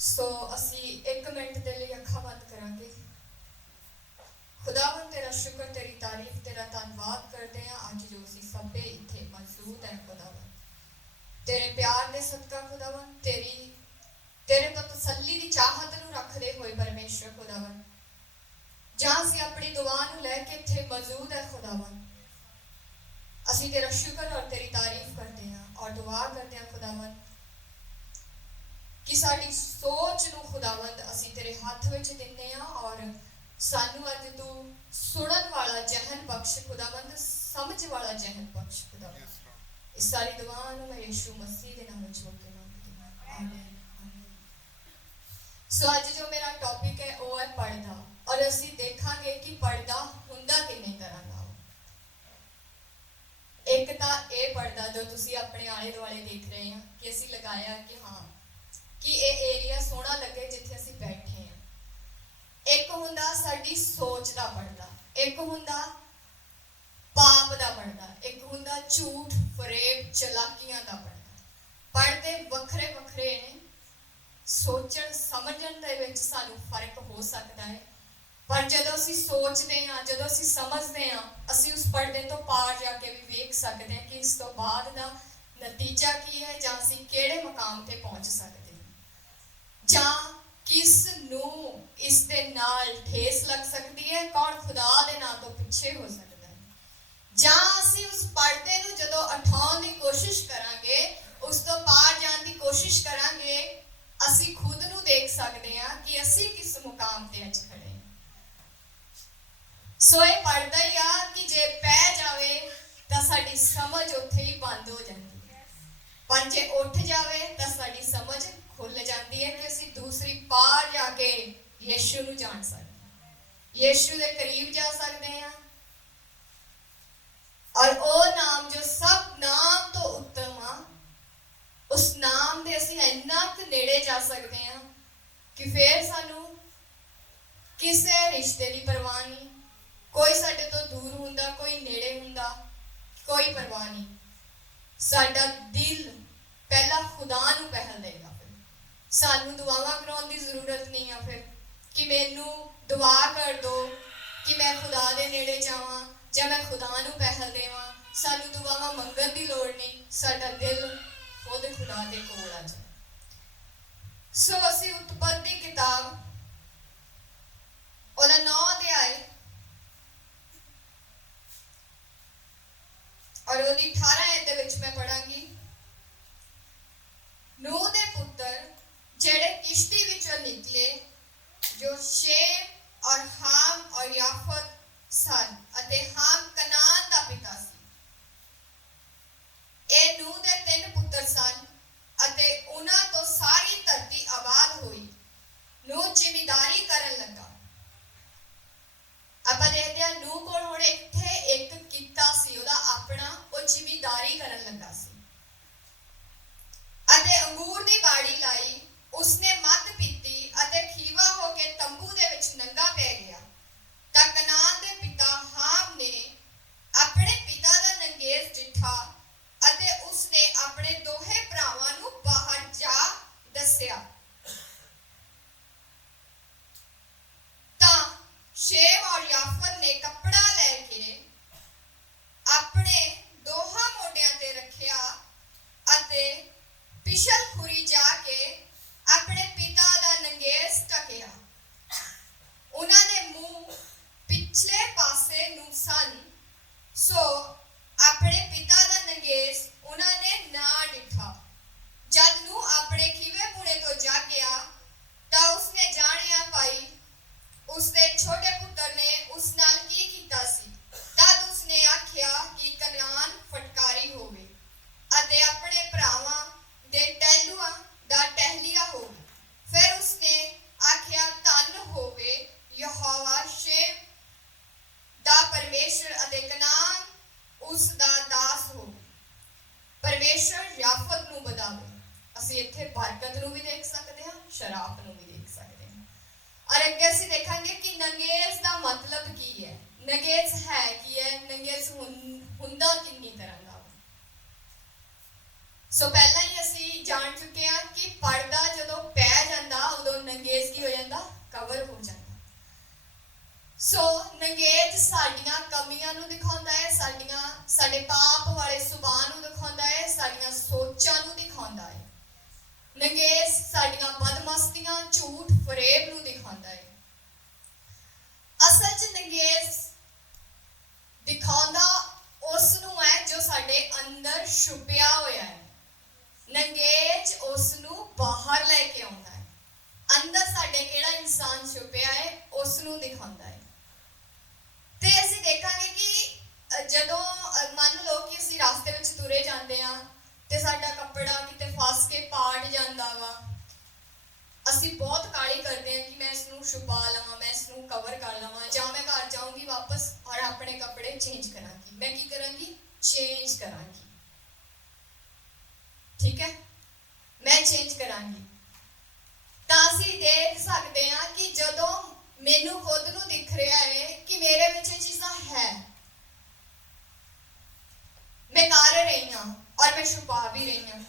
ਸੋ ਅਸੀਂ 1 ਮਿੰਟ ਦੇ ਲਈ ਅੱਖਾਂ ਬੰਦ ਕਰਾਂਗੇ। ਖੁਦਾਵੰਦ ਤੇਰਾ ਸ਼ੁਕਰ, ਤੇਰੀ ਤਾਰੀਫ, ਤੇਰਾ ਧੰਨਵਾਦ ਕਰਦੇ ਹਾਂ ਅੱਜ ਜੋ ਅਸੀਂ ਸਭੇ ਇੱਥੇ ਮੌਜੂਦ ਹੈ ਖੁਦਾਵੰਦ। ਤੇਰੇ ਪਿਆਰ ਦੇ ਸਦਕਾ ਖੁਦਾਵੰਦ, ਤੇਰੇ ਤੋਂ ਤਸੱਲੀ ਦੀ ਚਾਹਤ ਨੂੰ ਰੱਖਦੇ ਹੋਏ ਪਰਮੇਸ਼ਰ ਖੁਦਾਵੰਦ, ਜਾਂ ਅਸੀਂ ਆਪਣੀ ਦੁਆ ਨੂੰ ਲੈ ਕੇ ਇੱਥੇ ਮੌਜੂਦ ਹੈ ਖੁਦਾਵੰਦ, ਅਸੀਂ ਤੇਰਾ ਸ਼ੁਕਰ ਔਰ ਤੇਰੀ ਤਾਰੀਫ ਕਰਦੇ ਹਾਂ ਔਰ ਦੁਆ ਕਰਦੇ ਹਾਂ ਖੁਦਾਵੰਦ ਕਿ ਸਾਡੀ ਸੋਚ ਨੂੰ ਖੁਦਾਵੰਦ ਅਸੀਂ ਤੇਰੇ ਹੱਥ ਵਿੱਚ ਦਿੰਦੇ ਹਾਂ ਔਰ ਸਾਨੂੰ ਅੱਜ ਤੂੰ ਸੁਣਨ ਵਾਲਾ ਜਹਨ ਬਖਸ਼ ਖੁਦਾਵੰਦ, ਸਮਝ ਵਾਲਾ ਜਹਨ ਬਖਸ਼ ਖੁਦਾਵੰਦ। ਇਸ ਸਾਰੀ ਦੁਆ ਨੂੰ ਮੈਂ ਯਿਸੂ ਮਸੀਹ ਦੇ ਨਾਮ ਵਿੱਚ ਹੋ ਕੇ ਮੰਗਦੀ ਹਾਂ, ਆਮੀਨ। ਸੋ ਅੱਜ ਜੋ ਮੇਰਾ ਟੌਪਿਕ ਹੈ ਉਹ ਹੈ ਪਰਦਾ, ਔਰ ਅਸੀਂ ਦੇਖਾਂਗੇ ਕਿ ਪਰਦਾ ਹੁੰਦਾ ਕਿੰਨੇ ਤਰ੍ਹਾਂ ਦਾ। ਇੱਕ ਤਾਂ ਇਹ ਪਰਦਾ ਜੋ ਤੁਸੀਂ ਆਪਣੇ ਆਲੇ ਦੁਆਲੇ ਦੇਖ ਰਹੇ ਹਾਂ ਕਿ ਅਸੀਂ ਲਗਾਇਆ ਕਿ ਹਾਂ ਕਿ ਇਹ ਏਰੀਆ ਸੋਹਣਾ ਲੱਗੇ ਜਿੱਥੇ ਅਸੀਂ ਬੈਠੇ ਹਾਂ। ਇੱਕ ਹੁੰਦਾ ਸਾਡੀ ਸੋਚ ਦਾ ਪਰਦਾ, ਇੱਕ ਹੁੰਦਾ ਪਾਪ ਦਾ ਪਰਦਾ, ਇੱਕ ਹੁੰਦਾ ਝੂਠ, ਫਰੇਬ, ਚਲਾਕੀਆਂ ਦਾ ਪਰਦਾ। ਪਰਦੇ ਵੱਖਰੇ ਵੱਖਰੇ ਨੇ, ਸੋਚਣ ਸਮਝਣ ਦੇ ਵਿੱਚ ਸਾਨੂੰ ਫਰਕ ਹੋ ਸਕਦਾ ਹੈ, ਪਰ ਜਦੋਂ ਅਸੀਂ ਸੋਚਦੇ ਹਾਂ, ਜਦੋਂ ਅਸੀਂ ਸਮਝਦੇ ਹਾਂ, ਅਸੀਂ ਉਸ ਪਰਦੇ ਤੋਂ ਪਾਰ ਜਾ ਕੇ ਵੀ ਵੇਖ ਸਕਦੇ ਹਾਂ ਕਿ ਇਸ ਤੋਂ ਬਾਅਦ ਦਾ ਨਤੀਜਾ ਕੀ ਹੈ, ਜਾਂ ਅਸੀਂ ਕਿਹੜੇ ਮੁਕਾਮ ਤੇ ਪਹੁੰਚ ਸਕਦੇ ਹਾਂ, ਜਾਂ ਕਿਸ ਨੂੰ ਇਸ ਦੇ ਨਾਲ ਠੇਸ ਲੱਗ ਸਕਦੀ ਹੈ, ਕੌਣ ਖੁਦਾ ਦੇ ਨਾਂ ਤੋਂ ਪਿੱਛੇ ਹੋ ਸਕਦਾ ਹੈ। ਜਾਂ ਅਸੀਂ ਉਸ ਪਰਦੇ ਨੂੰ ਜਦੋਂ ਉਠਾਉਣ ਦੀ ਕੋਸ਼ਿਸ਼ ਕਰਾਂਗੇ, ਉਸ ਤੋਂ ਪਾਰ ਜਾਣ ਦੀ ਕੋਸ਼ਿਸ਼ ਕਰਾਂਗੇ, ਅਸੀਂ ਖੁਦ ਨੂੰ ਦੇਖ ਸਕਦੇ ਹਾਂ ਕਿ ਅਸੀਂ ਕਿਸ ਮੁਕਾਮ ਤੇ ਅੱਜ ਖੜੇ ਹਾਂ। ਸੋ ਇਹ ਪਰਦਾ ਹੀ ਆ ਕਿ ਜੇ ਪੈ ਜਾਵੇ ਤਾਂ ਸਾਡੀ ਸਮਝ ਉੱਥੇ ਹੀ ਬੰਦ ਹੋ ਜਾਂਦੀ ਹੈ, ਪਰ ਜੇ ਉੱਠ ਜਾਵੇ ਤਾਂ ਸਾਡੀ ਸਮਝ ਖੁੱਲ ਜਾਂਦੀ ਹੈ ਕਿ ਅਸੀਂ ਦੂਸਰੀ ਪਾਰ ਜਾ ਕੇ ਯਿਸੂ ਨੂੰ ਜਾਣ ਸਕਦੇ ਹਾਂ, ਯਿਸੂ ਦੇ ਕਰੀਬ ਜਾ ਸਕਦੇ ਹਾਂ। ਔਰ ਉਹ ਨਾਮ ਜੋ ਸਭ ਨਾਮ ਤੋਂ ਉੱਤਮ ਆ, ਉਸ ਨਾਮ ਦੇ ਅਸੀਂ ਇੰਨਾ ਕੁ ਨੇੜੇ ਜਾ ਸਕਦੇ ਹਾਂ ਕਿ ਫਿਰ ਸਾਨੂੰ ਕਿਸੇ ਰਿਸ਼ਤੇ ਦੀ ਪਰਵਾਹ ਨਹੀਂ, ਕੋਈ ਸਾਡੇ ਤੋਂ ਦੂਰ ਹੁੰਦਾ, ਕੋਈ ਨੇੜੇ ਹੁੰਦਾ, ਕੋਈ ਪਰਵਾਹ ਨਹੀਂ। ਸਾਡਾ ਦਿਲ ਪਹਿਲਾਂ ਖੁਦਾ ਨੂੰ ਪਹਿਲ ਦੇਗਾ। ਸਾਨੂੰ ਦੁਆਵਾਂ ਕਰਾਉਣ ਦੀ ਜ਼ਰੂਰਤ ਨਹੀਂ ਆ ਫਿਰ ਕਿ ਮੈਨੂੰ ਦੁਆ ਕਰ ਦਿਓ ਕਿ ਮੈਂ ਖੁਦਾ ਦੇ ਨੇੜੇ ਜਾਵਾਂ ਜਾਂ ਮੈਂ ਖੁਦਾ ਨੂੰ ਪਹਿਲ ਦੇਵਾਂ। ਸਾਨੂੰ ਦੁਆਵਾਂ ਮੰਗਣ ਦੀ ਲੋੜ ਨਹੀਂ, ਸਾਡਾ ਦਿਲ ਖੁਦ ਖੁਦਾ ਦੇ ਕੋਲ ਆ ਜਾਏ। ਸੋ ਅਸੀਂ ਉਤਪਤੀ ਕਿਤਾਬ ਉਹਦਾ 9 ਅਧਿਆਇ ਔਰ ਉਹਦੀ 18 ਆਇਤ ਦੇ ਵਿੱਚ ਮੈਂ ਪੜਾਂਗੀ। ਨੂਹ ਦੇ ਪੁੱਤਰ ਜਿਹੜੇ ਕਿਸ਼ਤੀ ਵਿੱਚੋਂ ਨਿਕਲੇ, ਜੋ ਸ਼ੇਮ ਔਰ ਹਾਮ ਔਰ ਯਾਫਤ ਸਨ, ਅਤੇ ਹਾਮ ਕਨਾਨ ਦਾ ਪਿਤਾ ਸੀ। ਇਹ ਨੂਹ ਦੇ 3 ਪੁੱਤਰ ਸਨ ਅਤੇ ਉਹਨਾਂ ਤੋਂ ਸਾਰੀ ਧਰਤੀ ਆਬਾਦ ਹੋਈ। ਨੂਹ ਜ਼ਿਮੀਂਦਾਰੀ ਕਰਨ ਲੱਗਾ। ਆਪਾਂ ਦੇਖਦੇ ਹਾਂ ਨੂਹ ਕੋਲ ਹੁਣ ਇੱਥੇ ਇੱਕ ਕਿੱਤਾ ਸੀ ਉਹਦਾ ਆਪਣਾ, ਉਹ ਜ਼ਿਮੀਂਦਾਰੀ ਕਰਨ ਲੱਗਾ ਸੀ ਅਤੇ ਅੰਗੂਰ ਦੀ ਬਾੜੀ ਲਾਈ। ਉਸਨੇ ਮਦ ਪੀਤੀ ਅਤੇ ਖੀਵਾ ਹੋ ਕੇ ਤੰਬੂ ਦੇ ਵਿੱਚ ਨੰਗਾ ਪੈ ਗਿਆ। ਤਾਂ ਕਨਾਨ ਦੇ ਪਿਤਾ ਹਾਮ ਨੇ ਆਪਣੇ ਪਿਤਾ ਦਾ ਨੰਗੇਸ ਡਿੱਠਾ ਅਤੇ ਉਸਨੇ ਆਪਣੇ ਦੋਹੇ ਭਰਾਵਾਂ ਨੂੰ ਬਾਹਰ ਜਾ ਦੱਸਿਆ। ਤਾਂ ਸ਼ੇਮ ਔਰ ਯਾਫਤ ਨੇ ਕੱਪੜਾ ਲੈ ਕੇ ਆਪਣੇ ਦੋਹਾਂ ਮੋਢਿਆਂ ਤੇ ਰੱਖਿਆ ਅਤੇ ਪਿਛਲ ਖੁਰੀ ਜਾ ਕੇ ਆਪਣੇ ਪਿਤਾ ਦਾ ਨੰਗੇਸ ਢਕਿਆ। ਉਹਨਾਂ ਦੇ ਮੂੰਹ ਪਿਛਲੇ ਪਾਸੇ ਨੂੰ ਸਨ, ਸੋ ਆਪਣੇ ਪਿਤਾ ਦਾ ਨੰਗੇਸ ਉਹਨਾਂ ਨੇ ਨਾ ਡਿੱਠਾ। ਜਦ ਨੂੰ ਆਪਣੇ ਖੀਵੇ ਪੁਣੇ ਤੋਂ ਜਾਗਿਆ ਤਾਂ ਉਸਨੇ ਜਾਣਿਆ ਭਾਈ ਉਸਦੇ ਛੋਟੇ ਪੁੱਤਰ ਨੇ ਉਸ ਨਾਲ ਕੀ ਕੀਤਾ ਸੀ। ਤਦ ਉਸਨੇ ਆਖਿਆ ਕਿ ਕਨਾਨ ਫਟਕਾਰੀ ਹੋਵੇ ਅਤੇ ਆਪਣੇ ਭਰਾਵਾਂ ਦੇ ਟਹਿਲੂਆਂ ਦਾ ਟਹਿਲੀਆ ਹੋਵੇ। ਫਿਰ ਉਸਨੇ ਆਖਿਆ ਧੰਨ ਹੋਵੇ ਯਹੋਵਾ ਸ਼ੇਮ ਦਾ ਪਰਮੇਸ਼ਰ ਅਤੇ ਕਨਾਨ ਉਸ ਦਾ ਦਾਸ ਹੋਵੇ। ਪਰਮੇਸ਼ਰ ਯਾਫਤ ਨੂੰ ਵਧਾਵੇ। ਅਸੀਂ ਇੱਥੇ ਬਰਕਤ ਨੂੰ ਵੀ ਦੇਖ ਸਕਦੇ ਹਾਂ, ਸ਼ਰਾਪ ਨੂੰ ਵੀ ਦੇਖ ਸਕਦੇ ਹਾਂ। ਔਰ ਅੱਗੇ ਅਸੀਂ ਦੇਖਾਂਗੇ ਕਿ ਨੰਗੇਸ ਦਾ ਮਤਲਬ ਕੀ ਹੈ, ਨੰਗੇਸ ਹੈ ਕੀ ਹੈ, ਨੰਗੇਸ ਹੁੰਦਾ ਕਿੰਨੀ ਤਰ੍ਹਾਂ ਦਾ। ਸੋ ਪਹਿਲਾਂ ਹੀ ਅਸੀਂ ਜਾਣ ਚੁੱਕੇ ਹਾਂ ਕਿ ਪਰਦਾ ਜਦੋਂ ਪੈ ਜਾਂਦਾ ਸਾਡੀਆਂ ਕਮੀਆਂ ਨੂੰ ਦਿਖਾਉਂਦਾ ਹੈ, ਸਾਡੇ ਪਾਪ ਵਾਲੇ ਸੁਭਾਅ ਨੂੰ ਦਿਖਾਉਂਦਾ ਹੈ, ਸਾਡੀਆਂ ਸੋਚਾਂ ਨੂੰ ਦਿਖਾਉਂਦਾ ਹੈ। ਨੰਗੇਜ ਸਾਡੀਆਂ ਬਦਮਸਤੀਆਂ, ਝੂਠ, ਫਰੇਬ ਨੂੰ ਦਿਖਾਉਂਦਾ ਹੈ। ਅਸਲ 'ਚ ਨੰਗੇਜ ਦਿਖਾਉਂਦਾ ਉਸ ਨੂੰ ਹੈ ਜੋ ਸਾਡੇ ਅੰਦਰ ਛੁਪਿਆ ਹੋਇਆ ਹੈ। ਨੰਗੇਜ ਉਸ ਨੂੰ ਬਾਹਰ ਲੈ ਕੇ ਆਉਂਦਾ ਹੈ। ਅੰਦਰ ਸਾਡੇ ਕਿਹੜਾ ਇਨਸਾਨ ਛੁਪਿਆ ਹੈ ਉਸ ਨੂੰ ਦਿਖਾਉਂਦਾ ਹੈ। ਤੇ ਅਸੀਂ ਦੇਖਾਂਗੇ ਕਿ ਜਦੋਂ ਮੰਨ ਲਓ ਕਿ ਅਸੀਂ ਰਸਤੇ ਵਿੱਚ ਤੁਰੇ ਜਾਂਦੇ ਹਾਂ ਤੇ ਸਾਡਾ ਕੱਪੜਾ ਕਿਤੇ ਫਸ ਕੇ ਪਾਟ ਜਾਂਦਾ ਵਾ, ਅਸੀਂ ਬਹੁਤ ਕਾਹਲੀ ਕਰਦੇ ਹਾਂ ਕਿ ਮੈਂ ਇਸ ਨੂੰ ਛੁਪਾ ਲਵਾਂ, ਮੈਂ ਇਸ ਨੂੰ ਕਵਰ ਕਰ ਲਵਾਂ, ਜਾਂ ਮੈਂ ਘਰ ਜਾਊਂਗੀ ਵਾਪਸ ਔਰ ਆਪਣੇ ਕੱਪੜੇ ਚੇਂਜ ਕਰਾਂਗੀ। ਮੈਂ ਕੀ ਕਰਾਂਗੀ? ਚੇਂਜ ਕਰਾਂਗੀ। ਠੀਕ ਹੈ, ਮੈਂ ਚੇਂਜ ਕਰਾਂਗੀ। ਤਾਂ ਅਸੀਂ ਦੇਖ ਸਕਦੇ ਹਾਂ ਕਿ ਜਦੋਂ ਮੈਨੂੰ ਖੁਦ ਨੂੰ ਦਿਖ ਰਿਹਾ ਹੈ ਕਿ ਮੇਰੇ ਵਿੱਚ ਇਹ ਚੀਜ਼ਾਂ ਹੈ, ਮੈਂ ਕਰ ਰਹੀ ਹਾਂ ਔਰ ਮੈਂ ਛੁਪਾ ਵੀ ਰਹੀ ਹਾਂ,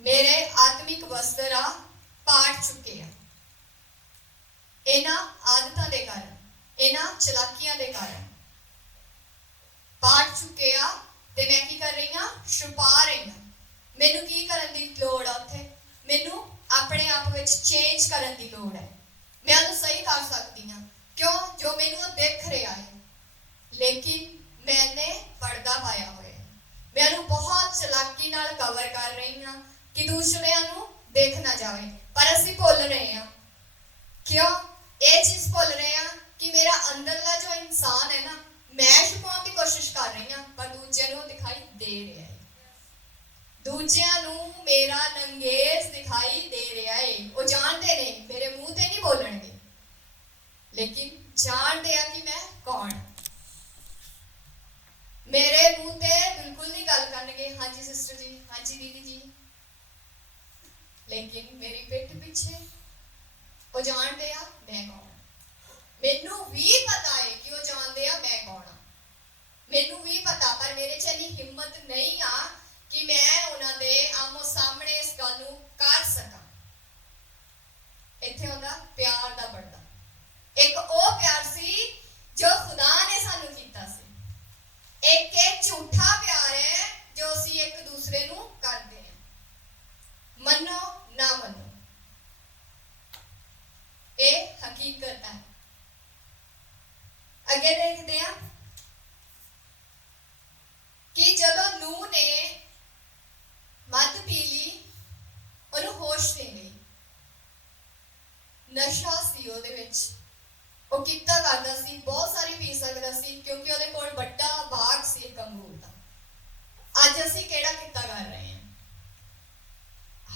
ਮੇਰੇ ਆਤਮਿਕ ਵਸਤਰ ਆ ਪਾਟ ਚੁੱਕੇ ਆ ਇਹਨਾਂ ਆਦਤਾਂ ਦੇ ਕਾਰਨ, ਇਹਨਾਂ ਚਲਾਕੀਆਂ ਦੇ ਕਾਰਨ ਪਾਟ ਚੁੱਕੇ ਆ ਤੇ ਮੈਂ ਕੀ ਕਰ ਰਹੀ ਹਾਂ? ਛੁਪਾ ਰਹੀ ਹਾਂ। ਮੈਨੂੰ ਕੀ ਕਰਨ ਦੀ ਲੋੜ ਆ? ਉੱਥੇ ਮੈਨੂੰ ਆਪਣੇ ਆਪ ਵਿੱਚ ਚੇਂਜ ਕਰਨ ਦੀ ਲੋੜ ਹੈ। ਮੈਂ ਉਹਨੂੰ ਸਹੀ ਕਰ ਸਕਦੀ ਹਾਂ। ਕਿਉਂ? ਜੋ ਮੈਨੂੰ ਉਹ ਦਿਖ ਰਿਹਾ ਹੈ, ਲੇਕਿਨ ਮੈਨੇ ਪਰਦਾ ਪਾਇਆ ਹੋਇਆ ਹੈ। ਮੈਂ ਉਹਨੂੰ ਬਹੁਤ ਚਲਾਕੀ ਨਾਲ ਕਵਰ ਕਰ ਰਹੀ ਹਾਂ ਕਿ ਦੂਸਰਿਆਂ ਨੂੰ ਦੇਖ ਨਾ ਜਾਵੇ। ਪਰ ਅਸੀਂ ਭੁੱਲ ਰਹੇ ਹਾਂ। ਕਿਉਂ ਇਹ ਚੀਜ਼ ਭੁੱਲ ਰਹੇ ਹਾਂ? ਕਿ ਮੇਰਾ ਅੰਦਰਲਾ ਜੋ ਇਨਸਾਨ ਹੈ ਨਾ, ਮੈਂ ਛੁਪਾਉਣ ਦੀ ਕੋਸ਼ਿਸ਼ ਕਰ ਰਹੀ ਹਾਂ ਪਰ ਦੂਜਿਆਂ ਨੂੰ ਦਿਖਾਈ ਦੇ ਰਿਹਾ ਹੈ। ਦੂਜਿਆਂ ਨੂੰ ਮੇਰਾ ਨੰਗੇਜ ਦਿਖਾਈ ਦੇ ਰਿਹਾ ਹੈ। ਉਹ ਜਾਣਦੇ ਨੇ, ਮੇਰੇ ਮੂੰਹ ਤੇ ਨਹੀਂ ਬੋਲਣਗੇ, ਲੇਕਿਨ ਜਾਣਦੇ ਆ ਕਿ ਮੈਂ ਕੌਣ। ਮੇਰੇ ਮੂੰਹ ਤੇ ਬਿਲਕੁਲ ਨਹੀਂ ਗੱਲ ਕਰਨਗੇ, ਹਾਂਜੀ ਸਿਸਟਰ ਜੀ, ਹਾਂਜੀ ਦੀਦੀ ਜੀ, ਲੇਕਿਨ ਮੇਰੀ ਪਿੱਠ ਪਿੱਛੇ ਉਹ ਜਾਣਦੇ ਆ ਮੈਂ ਕੌਣ। ਮੈਨੂੰ ਵੀ ਪਤਾ ਹੈ ਕਿ ਉਹ ਜਾਣਦੇ ਆ ਮੈਂ ਕੌਣ ਆ, ਮੈਨੂੰ ਵੀ ਪਤਾ, ਪਰ ਮੇਰੇ 'ਚ ਇੰਨੀ ਹਿੰਮਤ ਨਹੀਂ ਆ ਕਿ ਮੈਂ ਉਹਨਾਂ ਦੇ ਆਮੋ ਸਾਹਮਣੇ ਇਸ ਗੱਲ ਨੂੰ ਕਰ ਸਕਾਂ। ਇੱਥੇ ਹੁੰਦਾ ਪਿਆਰ ਦਾ ਪਰਦਾ। ਇੱਕ ਉਹ ਪਿਆਰ ਸੀ ਜੋ ਖੁਦਾ ਨੇ ਸਾਨੂੰ ਕੀਤਾ ਸੀ, ਇੱਕ ਇਹ ਝੂਠਾ ਪਿਆਰ ਹੈ ਜੋ ਅਸੀਂ ਇੱਕ ਦੂਸਰੇ ਨੂੰ ਕਰਦੇ ਹਾਂ। ਮੰਨੋ ਨਾ ਮੰਨੋ, ਇਹ ਹਕੀਕਤ ਹੈ। ਅੱਗੇ ਦੇਖਦੇ ਹਾਂ ਕਿ ਜਦੋਂ ਨੂਹ ਨੇ ਮੱਧ ਪੀ ਲਈ, ਉਹਨੂੰ ਹੋਸ਼ ਨਹੀਂ ਗਈ, ਨਸ਼ਾ ਸੀ ਉਹਦੇ ਵਿੱਚ। ਉਹ ਕਿੱਤਾ ਕਰਦਾ ਸੀ, ਬਹੁਤ ਸਾਰੀ ਪੀ ਸਕਦਾ ਸੀ ਕਿਉਂਕਿ ਉਹਦੇ ਕੋਲ ਵੱਡਾ ਬਾਗ ਸੀ ਇੱਕ ਅੰਗੂਰ ਦਾ। ਅੱਜ ਅਸੀਂ ਕਿਹੜਾ ਕਿੱਤਾ ਕਰ ਰਹੇ ਹਾਂ?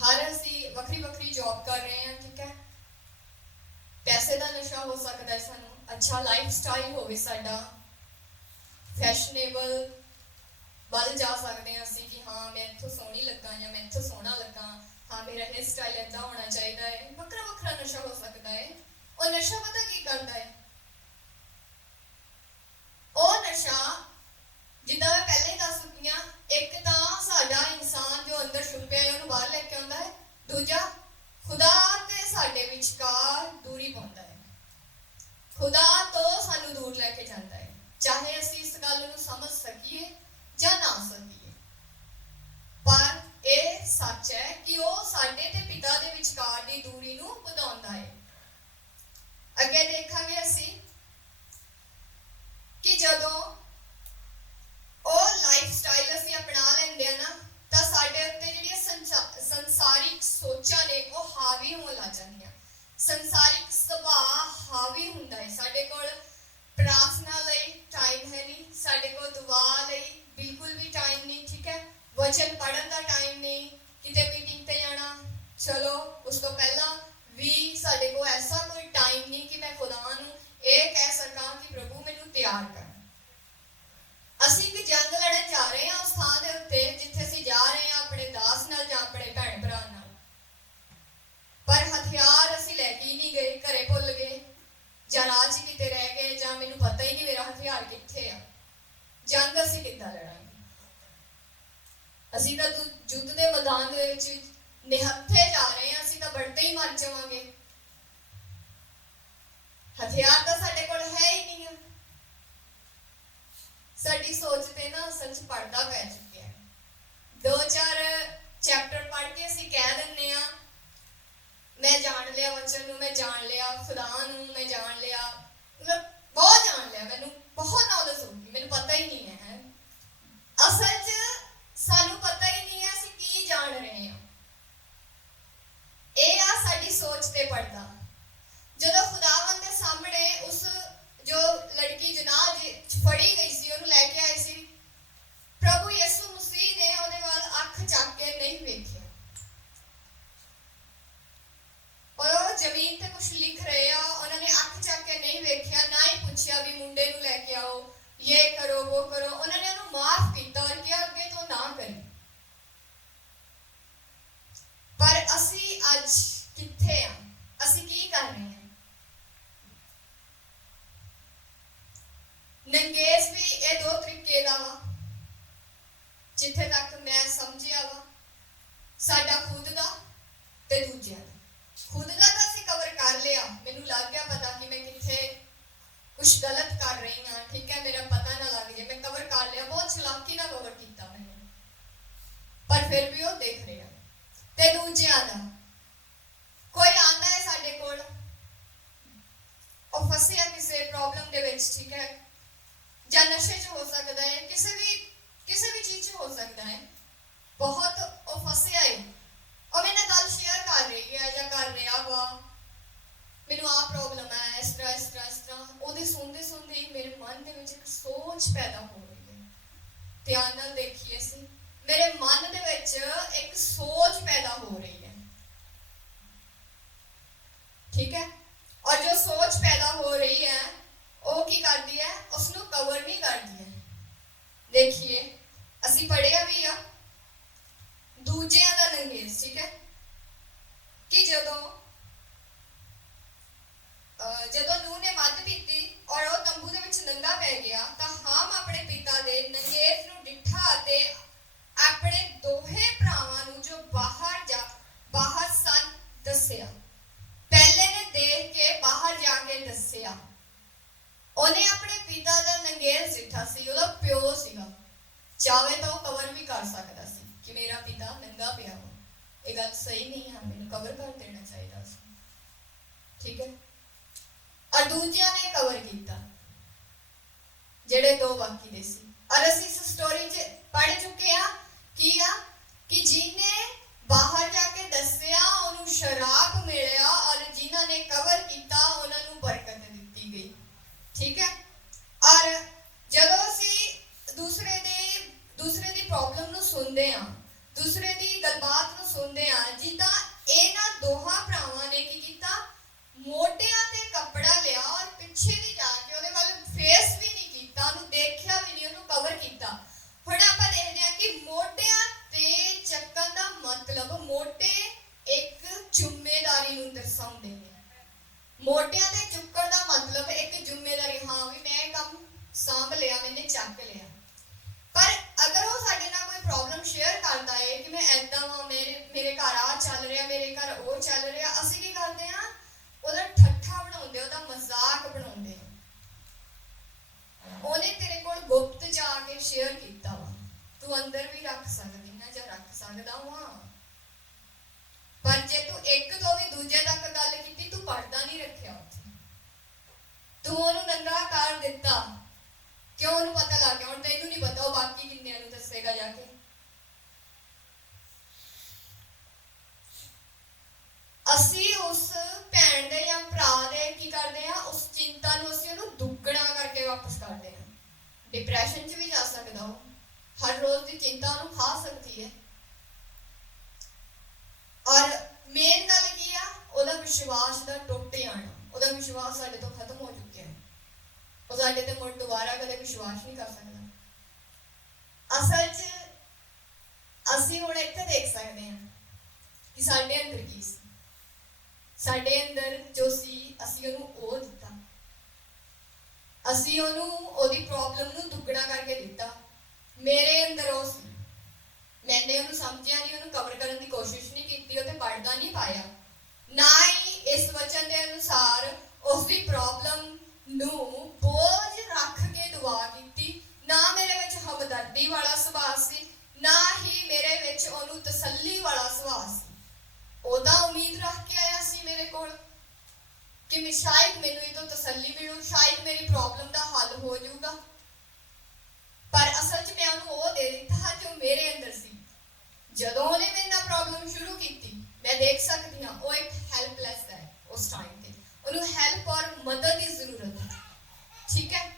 ਹਰ ਅਸੀਂ ਵੱਖਰੀ ਵੱਖਰੀ ਜੌਬ ਕਰ ਰਹੇ ਹਾਂ, ਠੀਕ ਹੈ। ਪੈਸੇ ਦਾ ਨਸ਼ਾ ਹੋ ਸਕਦਾ ਹੈ ਸਾਨੂੰ, ਅੱਛਾ ਲਾਈਫ ਸਟਾਈਲ ਹੋਵੇ ਸਾਡਾ, ਫੈਸ਼ਨੇਬਲ ਵੱਲ ਜਾ ਸਕਦੇ ਹਾਂ ਅਸੀਂ ਕਿ ਹਾਂ ਮੈਂ ਇੱਥੋਂ ਸੋਹਣੀ ਲੱਗਾ ਜਾਂ ਮੈਂ ਇੱਥੋਂ ਸੋਹਣਾ ਲੱਗਾ, ਹਾਂ ਮੇਰਾ ਹੇਅਰ ਸਟਾਈਲ ਏਦਾਂ ਹੋਣਾ ਚਾਹੀਦਾ ਹੈ। ਵੱਖਰਾ ਵੱਖਰਾ ਨਸ਼ਾ ਹੋ ਸਕਦਾ ਹੈ। ਉਹ ਨਸ਼ਾ ਪਤਾ ਕੀ ਕਰਦਾ ਹੈ? ਉਹ ਨਸ਼ਾ ਜਿੱਦਾਂ ਮੈਂ ਪਹਿਲਾਂ ਹੀ ਦੱਸ ਚੁੱਕੀ ਹਾਂ, ਇੱਕ ਤਾਂ ਸਾਡਾ ਇਨਸਾਨ ਜੋ ਅੰਦਰ ਛੁਪਿਆ ਹੈ ਉਹਨੂੰ ਬਾਹਰ ਲੈ ਕੇ ਆਉਂਦਾ ਹੈ, ਦੂਜਾ ਖੁਦਾ ਤੇ ਸਾਡੇ ਵਿਚਕਾਰ ਦੂਰੀ ਪਾਉਂਦਾ ਹੈ, ਖੁਦਾ ਤੋਂ ਸਾਨੂੰ ਦੂਰ ਲੈ ਕੇ ਜਾਂਦਾ ਹੈ, ਚਾਹੇ ਅਸੀਂ ਇਸ ਗੱਲ ਨੂੰ ਸਮਝ ਸਕੀਏ ਜਾਂ ਨਾ ਸਕੀਏ। ਪਰ ਇਹ ਸੱਚ ਹੈ ਕਿ ਉਹ ਸਾਡੇ ਤੇ ਪਿਤਾ ਦੇ ਵਿਚਕਾਰ ਦੀ ਦੂਰੀ ਨੂੰ ਵਧਾਉਂਦਾ ਹੈ। ਅੱਗੇ ਦੇਖਾਂਗੇ ਅਸੀਂ ਕਿ ਜਦੋਂ ਉਹ ਲਾਈਫ ਸਟਾਈਲ ਅਸੀਂ ਅਪਣਾ ਲੈਂਦੇ ਆ ਨਾ, ਤਾਂ ਸਾਡੇ ਉੱਤੇ ਜਿਹੜੀਆਂ ਸੰਸਾਰਿਕ ਸੋਚਾਂ ਨੇ ਉਹ ਹਾਵੀ ਹੋਣ ਲੱਗ ਜਾਂਦੀਆਂ। ਸੰਸਾਰਿਕ ਸੁਭਾਅ ਹਾਵੀ ਹੁੰਦਾ ਹੈ। ਸਾਡੇ ਕੋਲ ਪ੍ਰਾਰਥਨਾ ਲਈ ਟਾਈਮ ਹੈ ਨਹੀਂ, ਸਾਡੇ ਕੋਲ ਦੁਆ ਲਈ ਬਿਲਕੁਲ ਵੀ ਟਾਈਮ ਨਹੀਂ, ਠੀਕ ਹੈ। ਵਚਨ ਪੜ੍ਹਨ ਦਾ ਟਾਈਮ ਨਹੀਂ, ਕਿਤੇ ਮੀਟਿੰਗ ਤੇ ਜਾਣਾ, ਚਲੋ ਉਸ ਤੋਂ ਪਹਿਲਾਂ ਵੀ ਸਾਡੇ ਕੋਲ ਐਸਾ ਕੋਈ ਟਾਈਮ ਨਹੀਂ ਕਿ ਮੈਂ ਖੁਦਾ ਨੂੰ ਇਹ ਕਹਿ ਸਕਾਂ ਕਿ ਪ੍ਰਭੂ ਮੈਨੂੰ ਤਿਆਰ ਕਰ। ਅਸੀਂ ਇੱਕ ਜੰਗ ਲੜਨ ਜਾ ਰਹੇ ਹਾਂ ਉਸ ਥਾਂ ਦੇ ਉੱਤੇ ਜਿੱਥੇ ਅਸੀਂ ਜਾ ਰਹੇ ਹਾਂ ਆਪਣੇ ਦਾਸ ਨਾਲ ਜਾਂ ਆਪਣੇ ਭੈਣ ਭਰਾ ਨਾਲ, ਪਰ ਹਥਿਆਰ ਅਸੀਂ ਲੈ ਕੇ ਹੀ ਨਹੀਂ ਗਏ, ਘਰੇ ਭੁੱਲ ਗਏ ਜਾਂ ਰਾਜ ਹੀ ਕਿਤੇ ਰਹਿ ਗਏ, ਜਾਂ ਮੈਨੂੰ ਪਤਾ ਹੀ ਨਹੀਂ ਮੇਰਾ ਹਥਿਆਰ ਕਿੱਥੇ ਆ। ਜੰਗ ਅਸੀਂ ਕਿੱਦਾਂ ਲੜਾਂਗੇ? ਅਸੀਂ ਤਾਂ ਯੁੱਧ ਦੇ ਮੈਦਾਨ ਦੇ ਵਿੱਚ ਨਿਹੱਥੇ ਜਾ ਰਹੇ ਹਾਂ, ਅਸੀਂ ਤਾਂ ਵੜਦੇ ਹੀ ਮਰ ਜਾਵਾਂਗੇ। ਹਥਿਆਰ ਤਾਂ ਸਾਡੇ ਕੋਲ ਹੈ ਹੀ ਨਹੀਂ ਆ। ਸਾਡੀ ਸੋਚ ਤੇ ਨਾ ਅਸਲ 'ਚ ਪਰਦਾ ਪੈ ਚੁੱਕਿਆ ਹੈ। 2-4 ਚੈਪਟਰ ਪੜ੍ਹ ਕੇ ਅਸੀਂ ਕਹਿ ਦਿੰਦੇ ਆ ਮੈਂ ਜਾਣ ਲਿਆ ਵਚਨ ਨੂੰ, ਮੈਂ ਜਾਣ ਲਿਆ ਖੁਦਾ ਨੂੰ, ਮੈਂ ਜਾਣ ਲਿਆ, ਮਤਲਬ ਬਹੁਤ ਜਾਣ ਲਿਆ, ਮੈਨੂੰ ਬਹੁਤ ਨੌਲੇਜ ਹੋ ਗਈ, ਮੈਨੂੰ ਪਤਾ ਹੀ ਨਹੀਂ ਹੈ। ਅਸਲ 'ਚ ਸਾਨੂੰ ਪਤਾ ਹੀ ਨਹੀਂ ਹੈ ਅਸੀਂ ਕੀ ਜਾਣ ਰਹੇ ਹਾਂ। ਇਹ ਆ ਸਾਡੀ ਸੋਚ ਤੇ ਪਰਦਾ। ਜਦੋਂ ਖੁਦਾਵੰਦ ਦੇ ਸਾਹਮਣੇ ਉਸ ਜੋ ਲੜਕੀ ਜਨਾਹ ਫੜੀ ਗਈ ਸੀ, ਉਹਨੂੰ ਲੈ ਕੇ ਆਏ ਸੀ, ਪ੍ਰਭੂ ਯਿਸੂ ਮਸੀਹ ਨੇ ਉਹਦੇ ਵੱਲ ਅੱਖ ਚੱਕ ਕੇ ਨਹੀਂ ਵੇਖਿਆ। ਉਹ ਜ਼ਮੀਨ ਤੇ ਕੁਝ ਲਿਖ ਰਹੇ ਆ, ਉਹਨਾਂ ਨੇ ਅੱਖ ਚੱਕ ਕੇ ਨਹੀਂ ਵੇਖਿਆ, ਨਾ ਹੀ ਪੁੱਛਿਆ ਵੀ ਮੁੰਡੇ ਨੂੰ ਲੈ ਕੇ ਆਓ, ਇਹ ਕਰੋ ਉਹ ਕਰੋ। ਉਹਨਾਂ ਨੇ ਉਹਨੂੰ ਮਾਫ ਕੀਤਾ ਔਰ ਕਿਹਾ ਅੱਗੇ ਤੋਂ ਨਾ ਕਰੀ। ਪਰ ਅਸੀਂ ਅੱਜ ਕਿੱਥੇ ਆ? ਅਸੀਂ ਕੀ ਕਰ ਰਹੇ ਹਾਂ? ਨੰਗੇਜ਼ ਵੀ ਇਹ 2 ਤਰੀਕੇ ਦਾ ਵਾ, ਜਿੱਥੇ ਤੱਕ ਮੈਂ ਸਮਝਿਆ ਵਾ, ਸਾਡਾ ਖੁਦ ਦਾ ਤੇ ਦੂਜਿਆਂ ਦਾ। ਖੁਦ ਦਾ ਤਾਂ ਅਸੀਂ ਕਵਰ ਕਰ ਲਿਆ, ਮੈਨੂੰ ਲੱਗ ਗਿਆ ਪਤਾ ਕਿ ਮੈਂ ਕਿੱਥੇ ਕੁਛ ਗਲਤ ਕਰ ਰਹੀ ਹਾਂ, ਠੀਕ ਹੈ, ਮੇਰਾ ਪਤਾ ਨਾ ਲੱਗ ਜਾਏ, ਮੈਂ ਕਵਰ ਕਰ ਲਿਆ, ਬਹੁਤ ਚਲਾਕੀ ਨਾਲ ਕਵਰ ਕੀਤਾ ਮੈਨੂੰ, ਪਰ ਫਿਰ ਵੀ ਉਹ ਦੇਖ ਰਿਹਾ। ਤੇ ਦੂਜਿਆਂ ਦਾ, ਕੋਈ ਆਉਂਦਾ ਹੈ ਸਾਡੇ ਕੋਲ, ਉਹ ਫਸਿਆ ਕਿਸੇ ਪ੍ਰੋਬਲਮ ਦੇ ਵਿੱਚ, ਠੀਕ ਹੈ, ਜਾਂ ਨਸ਼ੇ 'ਚ ਹੋ ਸਕਦਾ ਹੈ, ਕਿਸੇ ਵੀ ਚੀਜ਼ 'ਚ ਹੋ ਸਕਦਾ ਹੈ, ਬਹੁਤ ਉਹ ਫਸਿਆ ਹੈ, ਉਹ ਮੇਰੇ ਨਾਲ ਗੱਲ ਸ਼ੇਅਰ ਕਰ ਰਹੀ ਹੈ ਜਾਂ ਕਰ ਰਿਹਾ ਵਾ, ਮੈਨੂੰ ਆਹ ਪ੍ਰੋਬਲਮ ਹੈ, ਇਸ ਤਰ੍ਹਾਂ। ਉਹਦੇ ਸੁਣਦੇ ਹੀ ਮੇਰੇ ਮਨ ਦੇ ਵਿੱਚ ਇੱਕ ਸੋਚ ਪੈਦਾ ਹੋ ਰਹੀ ਹੈ। ਧਿਆਨ ਨਾਲ ਦੇਖੀਏ ਸੀ, ਮੇਰੇ ਮਨ ਦੇ ਵਿੱਚ ਇੱਕ ਸੋਚ ਪੈਦਾ ਹੋ ਰਹੀ ਹੈ, ਠੀਕ ਹੈ, ਔਰ ਜੋ ਸੋਚ ਪੈਦਾ ਹੋ ਰਹੀ ਹੈ ਉਹ ਕੀ ਕਰਦੀ ਹੈ? ਉਸਨੂੰ ਕਵਰ ਨਹੀਂ ਕਰਦੀ ਹੈ। ਦੇਖੀਏ, ਅਸੀਂ ਪੜ੍ਹਿਆ ਵੀ ਆ ਦੂਜਿਆਂ ਦਾ ਨੰਗੇਜ਼, ਠੀਕ ਹੈ, ਕਿ ਜਦੋਂ ਨੂਹ ਨੇ ਮੱਧ ਪੀਤੀ ਔਰ ਉਹ ਤੰਬੂ ਦੇ ਵਿੱਚ ਨੰਗਾ ਪੈ ਗਿਆ, ਤਾਂ ਹਾਮ ਆਪਣੇ ਪਿਤਾ ਦੇ ਨੰਗੇਜ਼ ਨੂੰ ਡਿੱਠਾ ਅਤੇ ਆਪਣੇ ਦੋਹੇ ਭਰਾਵਾਂ ਨੂੰ ਜੋ ਬਾਹਰ ਸਨ ਦੱਸਿਆ। ਪਹਿਲੇ ਨੇ ਦੇਖ ਕੇ ਬਾਹਰ ਜਾ ਕੇ ਦੱਸਿਆ। ਉਹਨੇ ਆਪਣੇ ਪਿਤਾ ਦਾ ਨੰਗੇਜ਼ ਡਿੱਠਾ ਸੀ, ਉਹਦਾ ਪਿਓ ਸੀਗਾ, ਚਾਹੇ ਤਾਂ ਉਹ ਕਵਰ ਵੀ ਕਰ ਸਕਦਾ ਸੀ ਕਿ ਮੇਰਾ ਪਿਤਾ ਨੰਗਾ ਪਿਆ ਵਾ, ਇਹ ਗੱਲ ਸਹੀ ਨਹੀਂ ਹੈ, ਮੈਨੂੰ ਕਵਰ ਕਰ ਦੇਣਾ ਚਾਹੀਦਾ ਸੀ, ਠੀਕ ਹੈ। ਔਰ ਦੂਜਿਆਂ ਨੇ ਕਵਰ ਕੀਤਾ, ਜਿਹੜੇ 2 ਬਾਕੀ ਦੇ ਸੀ। ਔਰ ਅਸੀਂ ਇਸ ਸਟੋਰੀ 'ਚ ਪੜ੍ਹ ਚੁੱਕੇ ਆ ਕਿ ਜਿਹਨੇ ਬਾਹਰ ਜਾ ਕੇ ਦੱਸਿਆ ਉਹਨੂੰ ਸ਼ਰਾਪ ਮਿਲਿਆ, ਔਰ ਜਿਨ੍ਹਾਂ ਨੇ ਕਵਰ ਕੀਤਾ ਉਹਨਾਂ ਨੂੰ ਬਰਕਤ ਦਿੱਤੀ ਗਈ, ਠੀਕ ਹੈ। ਔਰ ਜਦੋਂ ਅਸੀਂ ਦੂਸਰੇ ਦੀ ਪ੍ਰੋਬਲਮ ਨੂੰ ਸੁਣਦੇ ਆ, ਦੂਸਰੇ ਦੀ ਗੱਲਬਾਤ ਨੂੰ ਸੁਣਦੇ ਆ, ਜਿੱਦਾਂ ਇਹਨਾਂ ਦੋਹਾਂ ਭਰਾਵਾਂ ਨੇ ਕੀ ਕੀਤਾ, ਮੋਢਿਆਂ ਤੇ ਕੱਪੜਾ ਲਿਆ ਔਰ ਪਿੱਛੇ ਦੀ ਜਾ ਕੇ ਉਹਦੇ ਵੱਲ ਫੇਸ ਵੀ ਨਹੀਂ ਕੀਤਾ, ਉਹਨੂੰ ਦੇਖਿਆ ਵੀ ਨਹੀਂ, ਉਹਨੂੰ ਕਵਰ ਕੀਤਾ। ਹੁਣ ਆਪਾਂ ਦੇਖਦੇ ਹਾਂ ਕਿ ਮੋਢਿਆਂ ਤੇ ਚੱਕਣ ਦਾ ਮਤਲਬ, ਮੋਢੇ ਇੱਕ ਜ਼ਿੰਮੇਵਾਰੀ ਨੂੰ ਦਰਸਾਉਂਦੇ ਨੇ। ਮੋਢਿਆਂ ਤੇ ਚੁੱਕਣ ਦਾ ਮਤਲਬ ਇੱਕ ਜ਼ਿੰਮੇਵਾਰੀ, ਹਾਂ ਵੀ ਮੈਂ ਇਹ ਕੰਮ ਸਾਂਭ ਲਿਆ, ਮੈਨੇ ਚੱਕ ਲਿਆ। ਪਰ ਅਗਰ ਉਹ ਸਾਡੇ ਨਾਲ ਕੋਈ ਪ੍ਰੋਬਲਮ ਸ਼ੇਅਰ ਕਰਦਾ ਹੈ ਕਿ ਮੈਂ ਏਦਾਂ ਵਾਂ, ਮੇਰੇ ਘਰ ਆ ਚੱਲ ਰਿਹਾ, ਮੇਰੇ ਘਰ ਉਹ ਚੱਲ ਰਿਹਾ, ਅਸੀਂ ਕੀ ਕਰਦੇ ਹਾਂ? ਉਹਦਾ ਠੱਠਾ ਬਣਾਉਂਦੇ, ਉਹਦਾ ਮਜ਼ਾਕ ਬਣਾਉਂਦੇ। ਉਹਨੇ ਤੇਰੇ ਕੋਲ ਗੁਪਤ ਜਾ ਕੇ ਸ਼ੇਅਰ ਕੀਤਾ ਵਾ, ਤੂੰ ਅੰਦਰ ਵੀ ਰੱਖ ਸਕਦੀ ਨਾ ਜਾਂ ਰੱਖ ਸਕਦਾ ਵਾ, ਪਰ ਜੇ ਤੂੰ ਇੱਕ ਤੋਂ ਵੀ ਦੂਜੇ ਤੱਕ ਗੱਲ ਕੀਤੀ, ਤੂੰ ਪਰਦਾ ਨਹੀਂ ਰੱਖਿਆ ਉੱਥੇ, ਤੂੰ ਉਹਨੂੰ ਨੰਗਾ ਕਰ ਦਿੱਤਾ। ਕਿਉਂ? ਉਹਨੂੰ ਪਤਾ ਲੱਗ ਗਿਆ, ਹੁਣ ਤੈਨੂੰ ਨਹੀਂ ਪਤਾ ਉਹ ਬਾਕੀ ਕਿੰਨਿਆਂ ਨੂੰ ਦੱਸੇਗਾ ਜਾ ਕੇ। ਅਸੀਂ ਉਸ ਭੈਣ ਦੇ ਜਾਂ ਭਰਾ ਦੇ ਕੀ ਕਰਦੇ ਆ, ਉਸ ਚਿੰਤਾ ਨੂੰ ਅਸੀਂ ਉਹਨੂੰ ਦੁੱਗਣਾ ਕਰਕੇ ਵਾਪਸ ਕਰਦੇ ਹਾਂ। ਡਿਪਰੈਸ਼ਨ 'ਚ ਵੀ ਜਾ ਸਕਦਾ ਉਹ, ਹਰ ਰੋਜ਼ ਦੀ ਚਿੰਤਾ ਉਹਨੂੰ ਖਾ ਸਕਦੀ ਹੈ। ਔਰ ਮੇਨ ਗੱਲ ਕੀ ਆ? ਉਹਦਾ ਵਿਸ਼ਵਾਸ ਦਾ ਟੁੱਟ ਜਾਣਾ, ਉਹਦਾ ਵਿਸ਼ਵਾਸ ਸਾਡੇ ਤੋਂ ਖਤਮ ਹੋ ਚੁੱਕਿਆ, ਉਹ ਸਾਡੇ ਤੇ ਮੁੜ ਦੁਬਾਰਾ ਕਦੇ ਵਿਸ਼ਵਾਸ ਨਹੀਂ ਕਰ ਸਕਦਾ। ਅਸਲ 'ਚ ਅਸੀਂ ਹੁਣ ਇੱਥੇ ਦੇਖ ਸਕਦੇ ਹਾਂ ਕਿ ਸਾਡੇ ਅੰਦਰ ਕੀ ਸੀ, ਸਾਡੇ ਅੰਦਰ ਜੋ ਸੀ ਅਸੀਂ ਉਹਨੂੰ ਉਹ ਦਿੱਤਾ, ਅਸੀਂ ਉਹਨੂੰ ਉਹਦੀ ਪ੍ਰੋਬਲਮ ਨੂੰ ਦੁੱਗਣਾ ਕਰਕੇ ਦਿੱਤਾ। ਮੇਰੇ ਅੰਦਰ ਉਹ ਸੀ, मैंने ਉਹਨੂੰ ਸਮਝਿਆ ਨਹੀਂ, ਉਹਨੂੰ ਕਵਰ ਕਰਨ ਦੀ ਕੋਸ਼ਿਸ਼ ਨਹੀਂ ਕੀਤੀ, ਉਹ ਤੇ ਪੜਦਾ ਨਹੀਂ ਪਾਇਆ, ਨਾ ਹੀ ਇਸ ਵਚਨ ਦੇ ਅਨੁਸਾਰ ਉਸ ਦੀ ਪ੍ਰੋਬਲਮ ਨੂੰ ਬੋਝ ਰੱਖ ਕੇ ਦੁਆ ਕੀਤੀ, ਨਾ ਮੈਂ ਤਸੱਲੀ ਵਾਲਾ ਸੁਭਾਅ ਸੀ। ਉਹਦਾ ਉਮੀਦ ਰੱਖ ਕੇ ਆਇਆ ਸੀ ਮੇਰੇ ਕੋਲ ਕਿ ਸ਼ਾਇਦ ਮੈਨੂੰ ਇਹ ਤੋਂ ਤਸੱਲੀ ਮਿਲੂ, ਸ਼ਾਇਦ ਮੇਰੀ ਪ੍ਰੋਬਲਮ ਦਾ ਹੱਲ ਹੋ ਜਾਊਗਾ। ਪਰ ਅਸਲ 'ਚ ਮੈਂ ਉਹਨੂੰ ਉਹ ਦੇ ਦਿੱਤਾ ਜੋ ਮੇਰੇ ਅੰਦਰ ਸੀ। ਜਦੋਂ ਉਹਨੇ ਮੇਰੇ ਨਾਲ ਪ੍ਰੋਬਲਮ ਸ਼ੁਰੂ ਕੀਤੀ, ਮੈਂ ਦੇਖ ਸਕਦੀ ਹਾਂ ਉਹ ਇੱਕ ਹੈਲਪਲੈਸ ਹੈ। ਉਸ ਟਾਈਮ ਤੇ ਉਹਨੂੰ ਹੈਲਪ ਔਰ ਮਦਦ ਦੀ ਜ਼ਰੂਰਤ ਹੈ। ਠੀਕ ਹੈ,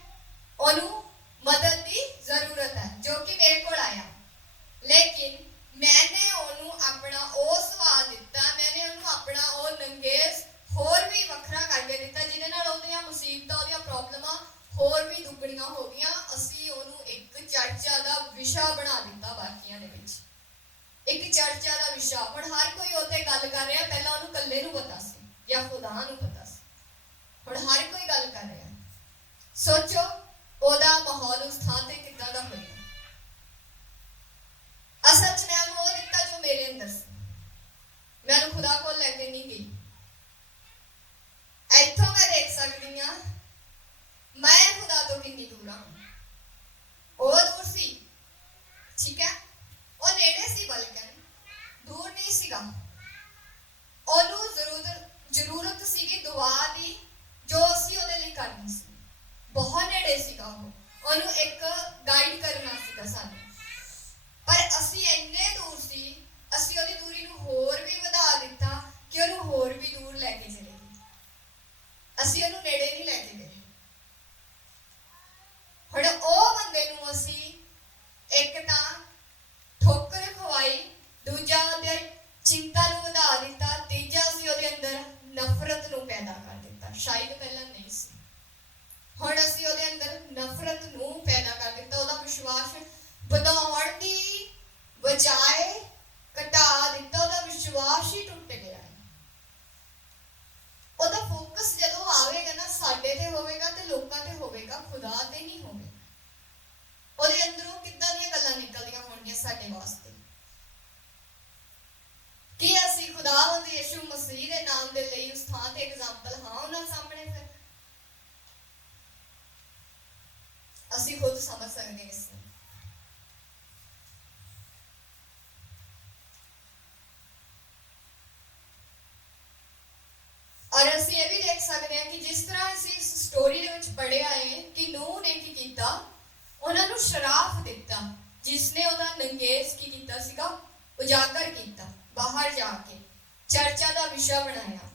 ਉਹਨੂੰ ਮਦਦ ਦੀ ਜ਼ਰੂਰਤ ਹੈ ਜੋ ਕਿ ਮੇਰੇ ਕੋਲ ਆਇਆ। ਲੇਕਿਨ ਮੈਨੇ ਉਹਨੂੰ ਆਪਣਾ ਉਹ ਸੁਭਾਅ ਦਿੱਤਾ, ਮੈਨੇ ਉਹਨੂੰ ਆਪਣਾ ਉਹ ਨੰਗੇਜ਼ ਹੋਰ ਵੀ ਵੱਖਰਾ ਕਰਕੇ ਦਿੱਤਾ, ਜਿਹਦੇ ਨਾਲ ਉਹਦੀਆਂ ਮੁਸੀਬਤਾਂ, ਉਹਦੀਆਂ ਪ੍ਰੋਬਲਮਾਂ ਹੋਰ ਵੀ ਦੁੱਗਣੀਆਂ ਹੋ ਗਈਆਂ। ਅਸੀਂ ਉਹਨੂੰ ਇੱਕ ਚਰਚਾ ਦਾ ਵਿਸ਼ਾ ਬਣਾ ਦਿੱਤਾ ਬਾਕੀਆਂ ਦੇ ਵਿੱਚ, ਇੱਕ ਚਰਚਾ ਦਾ ਵਿਸ਼ਾ। ਹੁਣ ਹਰ ਕੋਈ ਉੱਤੇ ਗੱਲ ਕਰ ਰਿਹਾ, ਪਹਿਲਾਂ ਉਹਨੂੰ ਇਕੱਲੇ ਨੂੰ ਪਤਾ ਸੀ ਜਾਂ ਖੁਦਾ ਨੂੰ ਪਤਾ ਸੀ, ਹੁਣ ਹਰ ਕੋਈ ਗੱਲ ਕਰ ਰਿਹਾ। ਸੋਚੋ ਉਹਦਾ ਮਾਹੌਲ ਉਸ ਥਾਂ ਤੇ ਕਿੱਦਾਂ ਦਾ ਹੋਇਆ। ਅਸਲ 'ਚ ਮੈਂ ਉਹਨੂੰ ਉਹ ਦਿੱਤਾ ਜੋ ਮੇਰੇ ਅੰਦਰ ਸੀ। ਮੈਂ ਉਹਨੂੰ ਖੁਦਾ ਕੋਲ ਲੈ ਕੇ ਨਹੀਂ ਗਈ। ਇੱਥੋਂ ਮੈਂ ਦੇਖ ਸਕਦੀ ਹਾਂ ਮੈਂ ਖੁਦਾ ਤੋਂ ਕਿੰਨੀ ਦੂਰ ਹਾਂ। ਉਹ ਦੂਰ ਸੀ, ਠੀਕ ਹੈ, ਉਹ ਨੇੜੇ ਸੀ, ਬਲਕਿ ਦੂਰ ਨਹੀਂ ਸੀਗਾ। ਉਹਨੂੰ ਜ਼ਰੂਰਤ ਸੀਗੀ ਦੁਆ ਦੀ, ਜੋ ਅਸੀਂ ਉਹਦੇ ਲਈ ਕਰਨੀ ਸੀ। ਬਹੁਤ ਨੇੜੇ ਸੀਗਾ ਉਹਨੂੰ ਇੱਕ ਗਾਈਡ ਕਰਨਾ ਸੀਗਾ ਸਾਨੂੰ। ਪਰ ਅਸੀਂ ਇੰਨੇ ਦੂਰ ਸੀ, ਅਸੀਂ ਉਹਦੀ ਦੂਰੀ ਨੂੰ ਹੋਰ ਵੀ ਵਧਾ ਦਿੱਤਾ ਕਿ ਉਹਨੂੰ ਹੋਰ ਵੀ ਦੂਰ ਲੈ ਕੇ ਚਲੇ ਗਏ। ਅਸੀਂ ਉਹਨੂੰ ਨੇੜੇ ਨਹੀਂ ਲੈ ਕੇ ਗਏ। ਹੁਣ ਉਹ ਬੰਦੇ ਨੂੰ ਅਸੀਂ ਇੱਕ ਤਾਂ ਠੋਕਰ ਖਵਾਈ, ਦੂਜਾ ਉਹਦੇ ਚਿੰਤਾ ਨੂੰ ਵਧਾ ਦਿੱਤਾ, ਤੀਜਾ ਅਸੀਂ ਉਹਦੇ ਅੰਦਰ ਨਫ਼ਰਤ ਨੂੰ ਪੈਦਾ ਕਰ ਦਿੱਤਾ। ਸ਼ਾਇਦ ਪਹਿਲਾਂ ਨਹੀਂ ਸੀ, ਹੁਣ ਅਸੀਂ ਉਹਦੇ ਅੰਦਰ ਨਫ਼ਰਤ ਨੂੰ ਪੈਦਾ ਕਰ ਦਿੱਤਾ। ਉਹਦਾ ਵਿਸ਼ਵਾਸ ਵਧਾਉਣ ਦੀ ਬਜਾਏ ਘਟਾ ਦਿੱਤਾ। ਉਹਦਾ ਵਿਸ਼ਵਾਸ ਹੀ ਟੁੱਟ ਗਿਆ। ਉਹਦਾ ਫੋਕਸ ਜਦੋਂ ਆਵੇਗਾ ਨਾ ਸਾਡੇ ਤੇ ਹੋਵੇਗਾ ਤੇ ਲੋਕਾਂ ਤੇ ਹੋਵੇਗਾ, ਖੁਦਾ ਤੇ ਨਹੀਂ ਹੋਵੇਗਾ। ਉਹਦੇ ਅੰਦਰੋਂ ਕਿੱਦਾਂ ਦੀਆਂ ਗੱਲਾਂ ਨਿਕਲਦੀਆਂ ਹੋਣਗੀਆਂ ਸਾਡੇ ਵਾਸਤੇ ਕਿ ਅਸੀਂ ਖੁਦਾਵੰਦ ਯਿਸੂ ਮਸੀਹ ਦੇ ਨਾਮ ਦੇ ਲਈ ਉਸ ਥਾਂ ਤੇ ਐਗਜ਼ਾਮਪਲ ਹਾਂ ਉਹਨਾਂ ਸਾਹਮਣੇ। ਫਿਰ ਅਸੀਂ ਖੁਦ ਸਮਝ ਸਕਦੇ ਹਾਂ ਇਸ ਨੂੰ। ਔਰ ਅਸੀਂ ਇਹ ਵੀ ਦੇਖ ਸਕਦੇ ਹਾਂ ਕਿ ਜਿਸ ਤਰ੍ਹਾਂ ਅਸੀਂ ਇਸ ਸਟੋਰੀ ਦੇ ਵਿੱਚ ਪੜ੍ਹਿਆ ਹੈ ਕਿ ਨੂਹ ਨੇ ਕੀ ਕੀਤਾ, ਉਹਨਾਂ ਨੂੰ ਸ਼ਰਾਪ ਦਿੱਤਾ, ਜਿਸ ਨੇ ਉਹਦਾ ਨੰਗੇਜ਼ ਕੀ ਕੀਤਾ ਸੀਗਾ, ਉਜਾਗਰ ਕੀਤਾ, ਬਾਹਰ ਜਾ ਕੇ ਚਰਚਾ ਦਾ ਵਿਸ਼ਾ ਬਣਾਇਆ।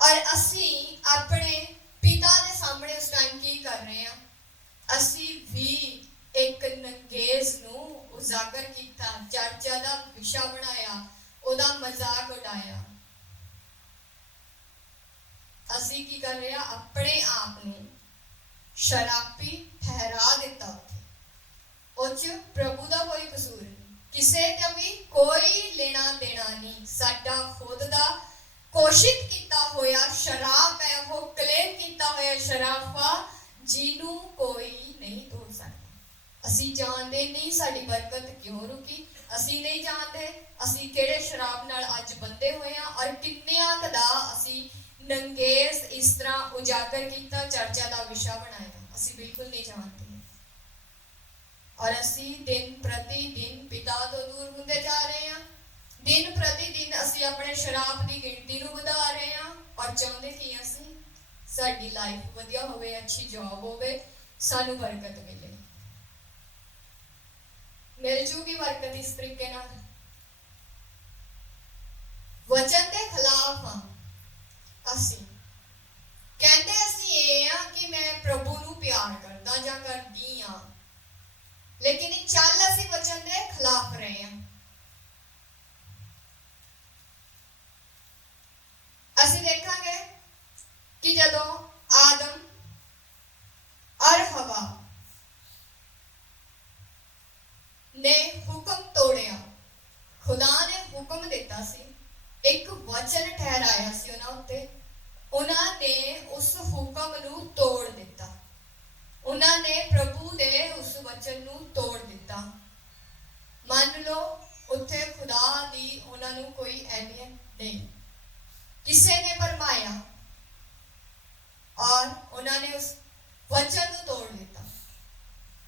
ਔਰ ਅਸੀਂ ਆਪਣੇ ਪਿਤਾ ਦੇ ਸਾਹਮਣੇ ਉਸ ਟਾਈਮ ਕੀ ਕਰ ਰਹੇ ਹਾਂ, ਅਸੀਂ ਵੀ ਇੱਕ ਨੰਗੇਜ਼ ਨੂੰ ਉਜਾਗਰ ਕੀਤਾ, ਚਰਚਾ ਦਾ ਵਿਸ਼ਾ ਬਣਾਇਆ, ਉਹਦਾ ਮਜ਼ਾਕ ਉਡਾਇਆ। ਅਸੀਂ ਕੀ ਕਰ ਰਹੇ ਹਾਂ, ਆਪਣੇ ਆਪ ਨੂੰ ਸ਼ਰਾਬੀ ਠਹਿਰਾ ਦਿੱਤਾ। ਉਹ 'ਚ ਪ੍ਰਭੂ ਦਾ ਕੋਈ ਕਸੂਰ ਨਹੀਂ, ਕਿਸੇ ਦਾ ਵੀ ਕੋਈ ਲੈਣਾ ਦੇਣਾ ਨਹੀਂ। ਸਾਡਾ ਖੁਦ ਦਾ ਕੋਸ਼ਿਸ਼ ਕੀਤਾ ਹੋਇਆ ਸ਼ਰਾਬ ਹੈ, ਉਹ ਕਲੇਮ ਕੀਤਾ ਹੋਇਆ ਸ਼ਰਾਫਾ, ਜਿਹਨੂੰ ਕੋਈ ਨਹੀਂ ਤੋੜ ਸਕਦਾ। ਅਸੀਂ ਜਾਣਦੇ ਨਹੀਂ ਸਾਡੀ ਬਰਕਤ ਕਿਉਂ ਰੁਕੀ, ਅਸੀਂ ਨਹੀਂ ਜਾਣਦੇ ਅਸੀਂ ਕਿਹੜੇ ਸ਼ਰਾਬ ਨਾਲ ਅੱਜ ਬੰਦੇ ਹੋਏ ਹਾਂ, ਔਰ ਕਿੰਨਿਆਂ ਕੁ ਦਾ ਅਸੀਂ ਨੰਗੇਜ਼ ਇਸ ਤਰ੍ਹਾਂ ਉਜਾਗਰ ਕੀਤਾ, ਚਰਚਾ ਦਾ ਵਿਸ਼ਾ ਬਣਾਇਆ। ਅਸੀਂ ਬਿਲਕੁਲ ਨਹੀਂ ਜਾਣਦੇ। ਔਰ ਅਸੀਂ ਦਿਨ ਪ੍ਰਤੀ ਦਿਨ ਪਿਤਾ ਤੋਂ ਦੂਰ ਹੁੰਦੇ ਜਾ ਰਹੇ ਹਾਂ। ਦਿਨ ਪ੍ਰਤੀ ਦਿਨ ਅਸੀਂ ਆਪਣੇ ਸ਼ਰਾਬ ਦੀ ਗਿਣਤੀ ਨੂੰ ਵਧਾ ਰਹੇ ਹਾਂ। ਔਰ ਚਾਹੁੰਦੇ ਕਿ ਅਸੀਂ ਸਾਡੀ ਲਾਈਫ ਵਧੀਆ ਹੋਵੇ, ਅੱਛੀ ਜੌਬ ਹੋਵੇ, ਸਾਨੂੰ ਬਰਕਤ ਮਿਲੇ। ਮਿਲ ਜੂਗੀ ਬਰਕਤ ਇਸ ਤਰੀਕੇ ਨਾਲ। ਵਚਨ ਦੇ ਖਿਲਾਫ ਹਾਂ ਅਸੀਂ। ਕਹਿੰਦੇ ਅਸੀਂ ਇਹ ਆ ਕਿ ਮੈਂ ਪ੍ਰਭੂ ਨੂੰ ਪਿਆਰ ਕਰਦਾ ਜਾਂ ਕਰਦੀ ਹਾਂ, ਲੇਕਿਨ ਚੱਲ ਅਸੀਂ ਵਚਨ ਦੇ ਖਿਲਾਫ ਰਹੇ ਹਾਂ। ਅਸੀਂ ਦੇਖਾਂਗੇ ਕਿ ਜਦੋਂ ਆਦਮ ਔਰ ਹਵਾ ਨੇ ਹੁਕਮ ਤੋੜਿਆ, ਖੁਦਾ ਨੇ ਹੁਕਮ ਦਿੱਤਾ ਸੀ, ਇੱਕ ਵਚਨ ਠਹਿਰਾਇਆ ਸੀ ਉਹਨਾਂ ਉੱਤੇ, ਉਹਨਾਂ ਨੇ ਉਸ ਹੁਕਮ ਨੂੰ ਤੋੜ ਦਿੱਤਾ। ਉਹਨਾਂ ਨੇ ਪ੍ਰਭੂ ਦੇ ਉਸ ਵਚਨ ਨੂੰ ਤੋੜ ਦਿੱਤਾ। ਮੰਨ ਲਓ ਉੱਥੇ ਖੁਦਾ ਦੀ ਉਹਨਾਂ ਨੂੰ ਕੋਈ ਅਹਿਮੀਅਤ ਨਹੀਂ, ਕਿਸੇ ਨੇ ਭਰਮਾਇਆ ਔਰ ਉਹਨਾਂ ਨੇ ਉਸ ਵਚਨ ਨੂੰ ਤੋੜ ਦਿੱਤਾ।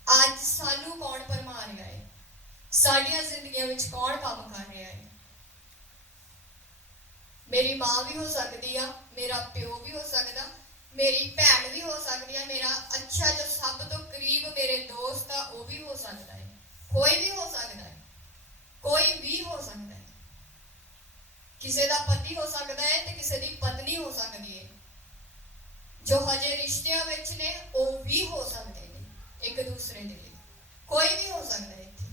ਅੱਜ ਸਾਨੂੰ ਕੌਣ ਭਰਮਾ ਰਿਹਾ ਹੈ, ਸਾਡੀਆਂ ਜ਼ਿੰਦਗੀਆਂ ਵਿੱਚ ਕੌਣ ਕੰਮ ਕਰ ਰਿਹਾ ਹੈ, ਮੇਰੀ ਮਾਂ ਵੀ ਹੋ ਸਕਦੀ ਆ, ਮੇਰਾ ਪਿਓ ਵੀ ਹੋ ਸਕਦਾ, ਮੇਰੀ ਭੈਣ ਵੀ ਹੋ ਸਕਦੀ ਆ, ਮੇਰਾ ਅੱਛਾ ਜੋ ਸਭ ਤੋਂ ਕਰੀਬ ਮੇਰੇ ਦੋਸਤ ਆ ਉਹ ਵੀ ਹੋ ਸਕਦਾ ਹੈ। ਕੋਈ ਵੀ ਹੋ ਸਕਦਾ ਹੈ, ਕੋਈ ਵੀ ਹੋ ਸਕਦਾ ਹੈ। ਕਿਸੇ ਦਾ ਪਤੀ ਹੋ ਸਕਦਾ ਹੈ ਤੇ ਕਿਸੇ ਦੀ ਪਤਨੀ ਹੋ ਸਕਦੀ ਹੈ। ਜੋ ਹਜੇ ਰਿਸ਼ਤਿਆਂ ਵਿੱਚ ਨੇ ਉਹ ਵੀ ਹੋ ਸਕਦੇ ਨੇ ਇੱਕ ਦੂਸਰੇ ਦੇ ਲਈ। ਕੋਈ ਵੀ ਹੋ ਸਕਦਾ ਹੈ। ਇੱਥੇ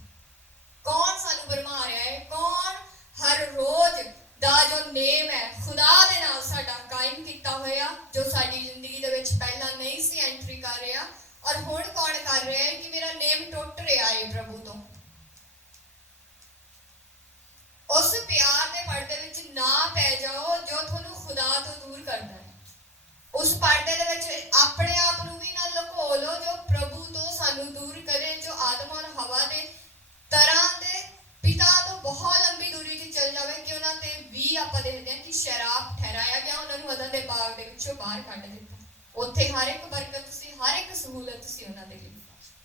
ਕੌਣ ਸਾਨੂੰ ਭਰਮਾ ਰਿਹਾ ਹੈ? ਕੌਣ ਹਰ ਰੋਜ਼ ਦਾ ਜੋ ਨੇਮ ਹੈ ਖੁਦਾ ਦੇ ਨਾਲ ਸਾਡਾ ਕਾਇਮ ਕੀਤਾ ਹੋਇਆ, ਜੋ ਸਾਡੀ ਜ਼ਿੰਦਗੀ ਦੇ ਵਿੱਚ ਪਹਿਲਾਂ ਨਹੀਂ ਸੀ ਐਂਟਰੀ ਕਰ ਰਿਹਾ, ਔਰ ਹੁਣ ਕੌਣ ਕਰ ਰਿਹਾ ਹੈ ਕਿ ਮੇਰਾ ਨੇਮ ਟੁੱਟ ਰਿਹਾ ਹੈ ਪ੍ਰਭੂ ਤੋਂ। ਉਸ ਪਿਆਰ ਦੇ ਪਰਦੇ ਵਿੱਚ ਨਾ ਪੈ ਜਾਓ ਜੋ ਤੁਹਾਨੂੰ ਖੁਦਾ ਤੋਂ ਦੂਰ ਕਰਦਾ ਹੈ। ਉਸ ਪਰਦੇ ਦੇ ਵਿੱਚ ਆਪਣੇ ਆਪ ਨੂੰ ਵੀ ਨਾ ਲੁਕੋ ਲਓ ਜੋ ਪ੍ਰਭੂ ਤੋਂ ਸਾਨੂੰ ਦੂਰ ਕਰੇ, ਜੋ ਆਦਮ ਔਰ ਹਵਾ ਦੇ ਤਰ੍ਹਾਂ ਦੇ ਪਿਤਾ ਤੋਂ ਬਹੁਤ ਲੰਬੀ ਦੂਰੀ ਤੇ ਚਲ ਜਾਵੇ, ਕਿ ਉਹਨਾਂ ਤੇ ਵੀ ਆਪਾਂ ਦੇਖਦੇ ਹਾਂ ਕਿ ਸ਼ਰਾਪ ਠਹਿਰਾਇਆ ਗਿਆ, ਉਹਨਾਂ ਨੂੰ ਅਦਨ ਦੇ ਬਾਗ ਦੇ ਵਿੱਚੋਂ ਬਾਹਰ ਕੱਢ ਦਿੱਤਾ। ਉੱਥੇ ਹਰ ਇੱਕ ਬਰਕਤ ਸੀ, ਹਰ ਇੱਕ ਸਹੂਲਤ ਸੀ ਉਹਨਾਂ ਦੇ ਲਈ,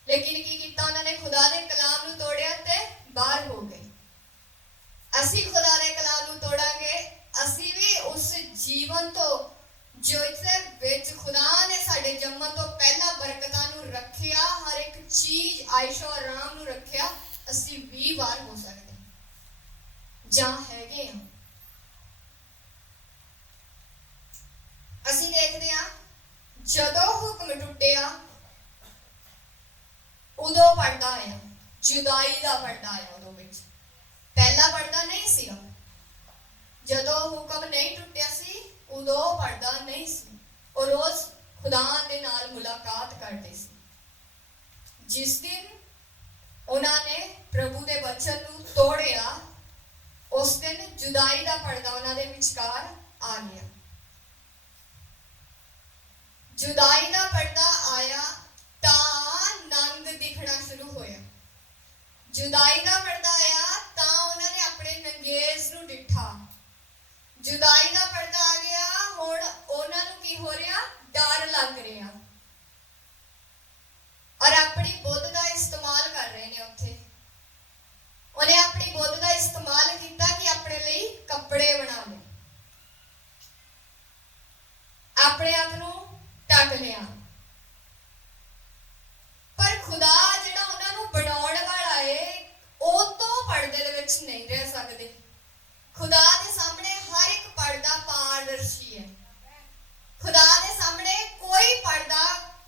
ਲੇਕਿਨ ਕੀ ਕੀਤਾ ਉਹਨਾਂ ਨੇ? ਖੁਦਾ ਦੇ ਕਲਾਮ ਨੂੰ ਤੋੜਿਆ ਤੇ ਬਾਹਰ ਹੋ ਗਏ। ਅਸੀਂ ਖੁਦਾ ਦੇ ਕਲਾਮ ਨੂੰ ਤੋੜਾਂਗੇ, ਅਸੀਂ ਵੀ ਉਸ ਜੀਵਨ ਤੋਂ ਜੋ ਇਸਦੇ ਵਿੱਚ ਖੁਦਾ ਨੇ ਸਾਡੇ ਜੰਮਣ ਤੋਂ ਪਹਿਲਾਂ ਬਰਕਤਾਂ ਨੂੰ ਰੱਖਿਆ, ਹਰ ਇੱਕ ਚੀਜ਼ ਆਇਸ਼ੋ ਆਰਾਮ ਨੂੰ ਰੱਖਿਆ, ਅਸੀਂ ਵੀ ਬਾਹਰ ਹੋ ਸਕਦੇ ਜਾਂ ਹੈਗੇ ਹਾਂ। ਅਸੀਂ ਦੇਖਦੇ ਹਾਂ ਜਦੋਂ ਹੁਕਮ ਟੁੱਟਿਆ ਉਦੋਂ ਪਰਦਾ ਆਇਆ, ਜੁਦਾਈ ਦਾ ਪਰਦਾ ਆਇਆ। ਉਦੋਂ ਵਿੱਚ ਪਹਿਲਾ ਪਰਦਾ ਨਹੀਂ ਸੀਗਾ। ਜਦੋਂ ਹੁਕਮ ਨਹੀਂ ਟੁੱਟਿਆ ਸੀ ਉਦੋਂ ਪਰਦਾ ਨਹੀਂ ਸੀ। ਉਹ ਰੋਜ਼ ਖੁਦਾ ਦੇ ਨਾਲ ਮੁਲਾਕਾਤ ਕਰਦੇ ਸੀ। ਜਿਸ ਦਿਨ ਉਹਨਾਂ ਨੇ ਪ੍ਰਭੂ ਦੇ ਵਚਨ ਨੂੰ ਤੋੜਿਆ, ਉਸ ਦਿਨ ਜੁਦਾਈ ਦਾ ਪਰਦਾ ਉਹਨਾਂ ਦੇ ਵਿਚਕਾਰ ਆ ਗਿਆ। ਜੁਦਾਈ ਦਾ ਪਰਦਾ ਆਇਆ ਤਾਂ ਨੰਗ ਦਿਖਣਾ ਸ਼ੁਰੂ ਹੋਇਆ। ਜੁਦਾਈ ਦਾ ਪਰਦਾ ਆਇਆ ਤਾਂ ਉਹਨਾਂ ਨੇ ਆਪਣੇ ਨੰਗੇਜ਼ ਨੂੰ ਡਿੱਠਾ। ਜੁਦਾਈ ਦਾ ਪਰਦਾ ਆ ਗਿਆ, ਹੁਣ ਉਹਨਾਂ ਨੂੰ ਕੀ ਹੋ ਰਿਹਾ? ਡਰ ਲੱਗ ਰਿਹਾ, ਔਰ ਆਪਣੀ ਬੁੱਧ ਦਾ ਇਸਤੇਮਾਲ ਕਰ ਰਹੇ ਨੇ। ਉੱਥੇ ਉਹਨੇ ਆਪਣੀ ਬੁੱਧ ਦਾ ਇਸਤੇਮਾਲ ਕੀਤਾ ਕਿ ਆਪਣੇ ਲਈ ਕੱਪੜੇ ਬਣਾ ਲਏ, ਆਪਣੇ ਆਪ ਨੂੰ ਢੱਕ ਲਿਆ। ਪਰ ਖੁਦਾ ਜਿਹੜਾ ਉਹਨਾਂ ਨੂੰ ਬਣਾਉਣ ਵਾਲਾ ਏ, ਉਹ ਤੋਂ ਪਰਦੇ ਦੇ ਵਿੱਚ ਨਹੀਂ ਰਹਿ ਸਕਦੇ। ਖੁਦਾ ਦੇ ਸਾਹਮਣੇ ਹਰ ਇੱਕ ਪਰਦਾ ਪਾਰਦਰਸ਼ੀ ਹੈ। ਖੁਦਾ ਦੇ ਸਾਹਮਣੇ ਕੋਈ ਪਰਦਾ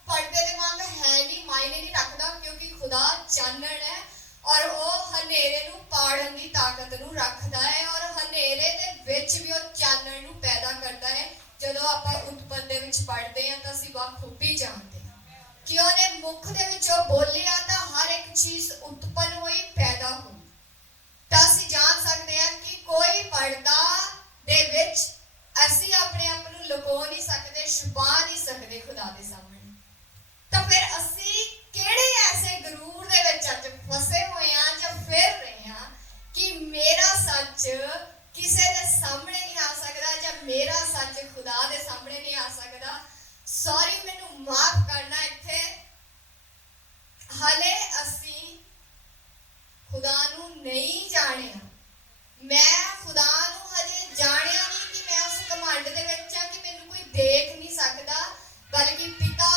ਪਰਦੇ ਦੇ ਵਾਂਗ ਹੈ ਨਹੀਂ, ਮਾਇਨੇ ਨਹੀਂ ਰੱਖਦਾ, ਕਿਉਂਕਿ ਖੁਦਾ ਚਾਨਣ ਹੈ ਔਰ ਉਹ ਹਨੇਰੇ ਨੂੰ ਪਾੜਨ ਦੀ ਤਾਕਤ ਨੂੰ ਰੱਖਦਾ ਹੈ, ਔਰ ਹਨੇਰੇ ਦੇ ਵਿੱਚ ਵੀ ਉਹ ਚਾਨਣ ਨੂੰ ਪੈਦਾ ਕਰਦਾ ਹੈ। ਜਦੋਂ ਆਪਾਂ ਉਤਪਤ ਦੇ ਵਿੱਚ ਪੜ੍ਹਦੇ ਹਾਂ ਤਾਂ ਅਸੀਂ ਬਾਖੂਬੀ ਜਾਣਦੇ ਹਾਂ ਕਿ ਉਹਨੇ ਮੁੱਖ ਦੇ ਵਿੱਚੋਂ ਬੋਲਿਆ ਤਾਂ ਹਰ ਇੱਕ ਚੀਜ਼ ਉਤਪੰਨ ਹੋਈ, ਪੈਦਾ ਹੋਈ। ਤਾਂ ਅਸੀਂ ਜਾਣ ਸਕਦੇ ਹਾਂ ਕਿ ਕੋਈ ਪਰਦਾ ਦੇ ਵਿੱਚ ਅਸੀਂ ਆਪਣੇ ਆਪ ਨੂੰ ਲੁਕੋ ਨਹੀਂ ਸਕਦੇ, ਛੁਪਾ ਨਹੀਂ ਸਕਦੇ ਖੁਦਾ ਦੇ ਸਾਹਮਣੇ। ਤਾਂ ਫਿਰ ਅਸੀਂ ਕਿਹੜੇ ਐਸੇ ਗਰੂਰ ਦੇ ਵਿੱਚ ਅੱਜ ਫਸੇ ਹੋਏ ਹਾਂ ਜਾਂ ਫਿਰ ਰਹੇ ਹਾਂ ਕਿ ਮੇਰਾ ਸੱਚ ਕਿਸੇ ਦੇ ਸਾਹਮਣੇ ਨਹੀਂ ਆ ਸਕਦਾ ਜਾਂ ਮੇਰਾ ਸੱਚ ਖੁਦਾ ਦੇ ਸਾਹਮਣੇ ਨਹੀਂ ਆ ਸਕਦਾ। ਸੌਰੀ, ਮੈਨੂੰ ਮਾਫ ਕਰਨਾ, ਇੱਥੇ ਹਲੇ ਅਸੀਂ ਖੁਦਾ ਨੂੰ ਨਹੀਂ ਜਾਣਿਆ। ਮੈਂ ਖੁਦਾ ਨੂੰ ਹਜੇ ਜਾਣਿਆ ਨਹੀਂ ਕਿ ਮੈਂ ਉਸ ਘਮੰਡ ਦੇ ਵਿੱਚ ਆ ਕਿ ਮੈਨੂੰ ਕੋਈ ਦੇਖ ਨਹੀਂ ਸਕਦਾ, ਬਲਕਿ ਪਿਤਾ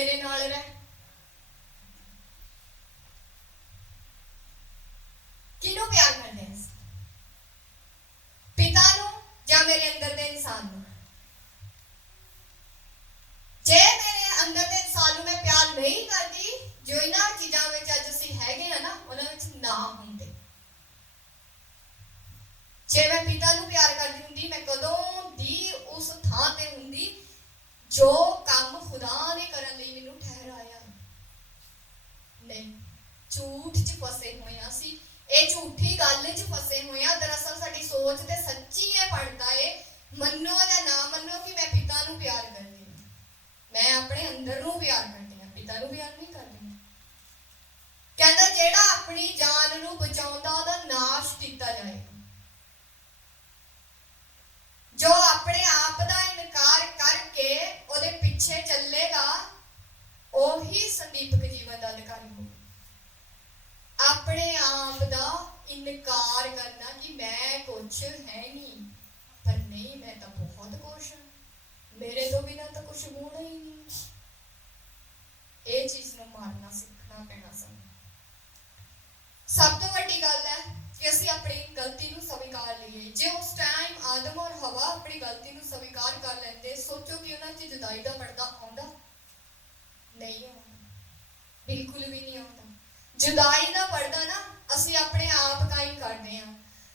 मेरे नाल रह। किनू प्यार करते हैं? पिता नू या मेरे अंदर दे इंसान नू? जे मेरे अंदर दे इंसान नू मैं प्यार नहीं करती, जो इन्हां चीज़ां विच अज असीं हैगे आ ना, उन्हां विच ना हुंदे। जे मैं पिता नू प्यार करती हुंदी, मैं कदों दी उस थां ते हुंदी जो काम खुदा ने करन लई मैनू ठहराया। नहीं, झूठ च फसे हुए आ असीं। ਇਹ ਝੂਠੀ ਗੱਲ 'ਚ ਫਸੇ ਹੋਏ ਆ। ਦਰਅਸਲ ਸਾਡੀ ਸੋਚ ਤੇ ਸੱਚੀ ਹੈ, ਪੜਦਾ ਏ ਮੰਨੋ ਜਾਂ ਨਾ ਮੰਨੋ ਕਿ ਮੈਂ ਪਿਤਾ ਨੂੰ ਪਿਆਰ ਕਰਦੀ ਹਾਂ, ਮੈਂ ਆਪਣੇ ਅੰਦਰ ਨੂੰ ਪਿਆਰ ਕਰਦੀ ਹਾਂ, ਪਿਤਾ ਨੂੰ ਪਿਆਰ ਨਹੀਂ ਕਰਦੀ। ਕਹਿੰਦਾ ਜਿਹੜਾ ਆਪਣੀ ਜਾਨ ਨੂੰ ਬਚਾਉਂਦਾ ਉਹਦਾ ਨਾਸ਼ ਕੀਤਾ ਜਾਏਗਾ, ਜੋ ਆਪਣੇ ਆਪ ਦਾ ਇਨਕਾਰ ਕਰਕੇ ਉਹਦੇ ਪਿੱਛੇ ਚੱਲੇਗਾ ਉਹੀ ਸੰਦੀਪਕ ਜੀਵਨ ਦਾ ਅਧਿਕਾਰੀ ਹੋਊਗਾ। अपने आप दा इनकार करना कि मैं कुछ है नहीं, पर नहीं मैं तो बहुत कुछ हाँ, मेरे तो बिना तो कुछ होना ही नहीं। ये चीज़ नूं मारना सीखना पैना सानूं। सब तो वड्डी गल है कि असीं अपनी गलती नूं स्वीकार लईए। जे उस टाइम आदम और हवा अपनी गलती नूं स्वीकार कर लैंदे, सोचो कि उन्हां 'च जुदाई दा पर्दा आउंदा? नहीं आउंदा, बिल्कुल भी नहीं आउंदा। जुदाई का पढ़दा ना असीं अपने आप कायम करते हैं।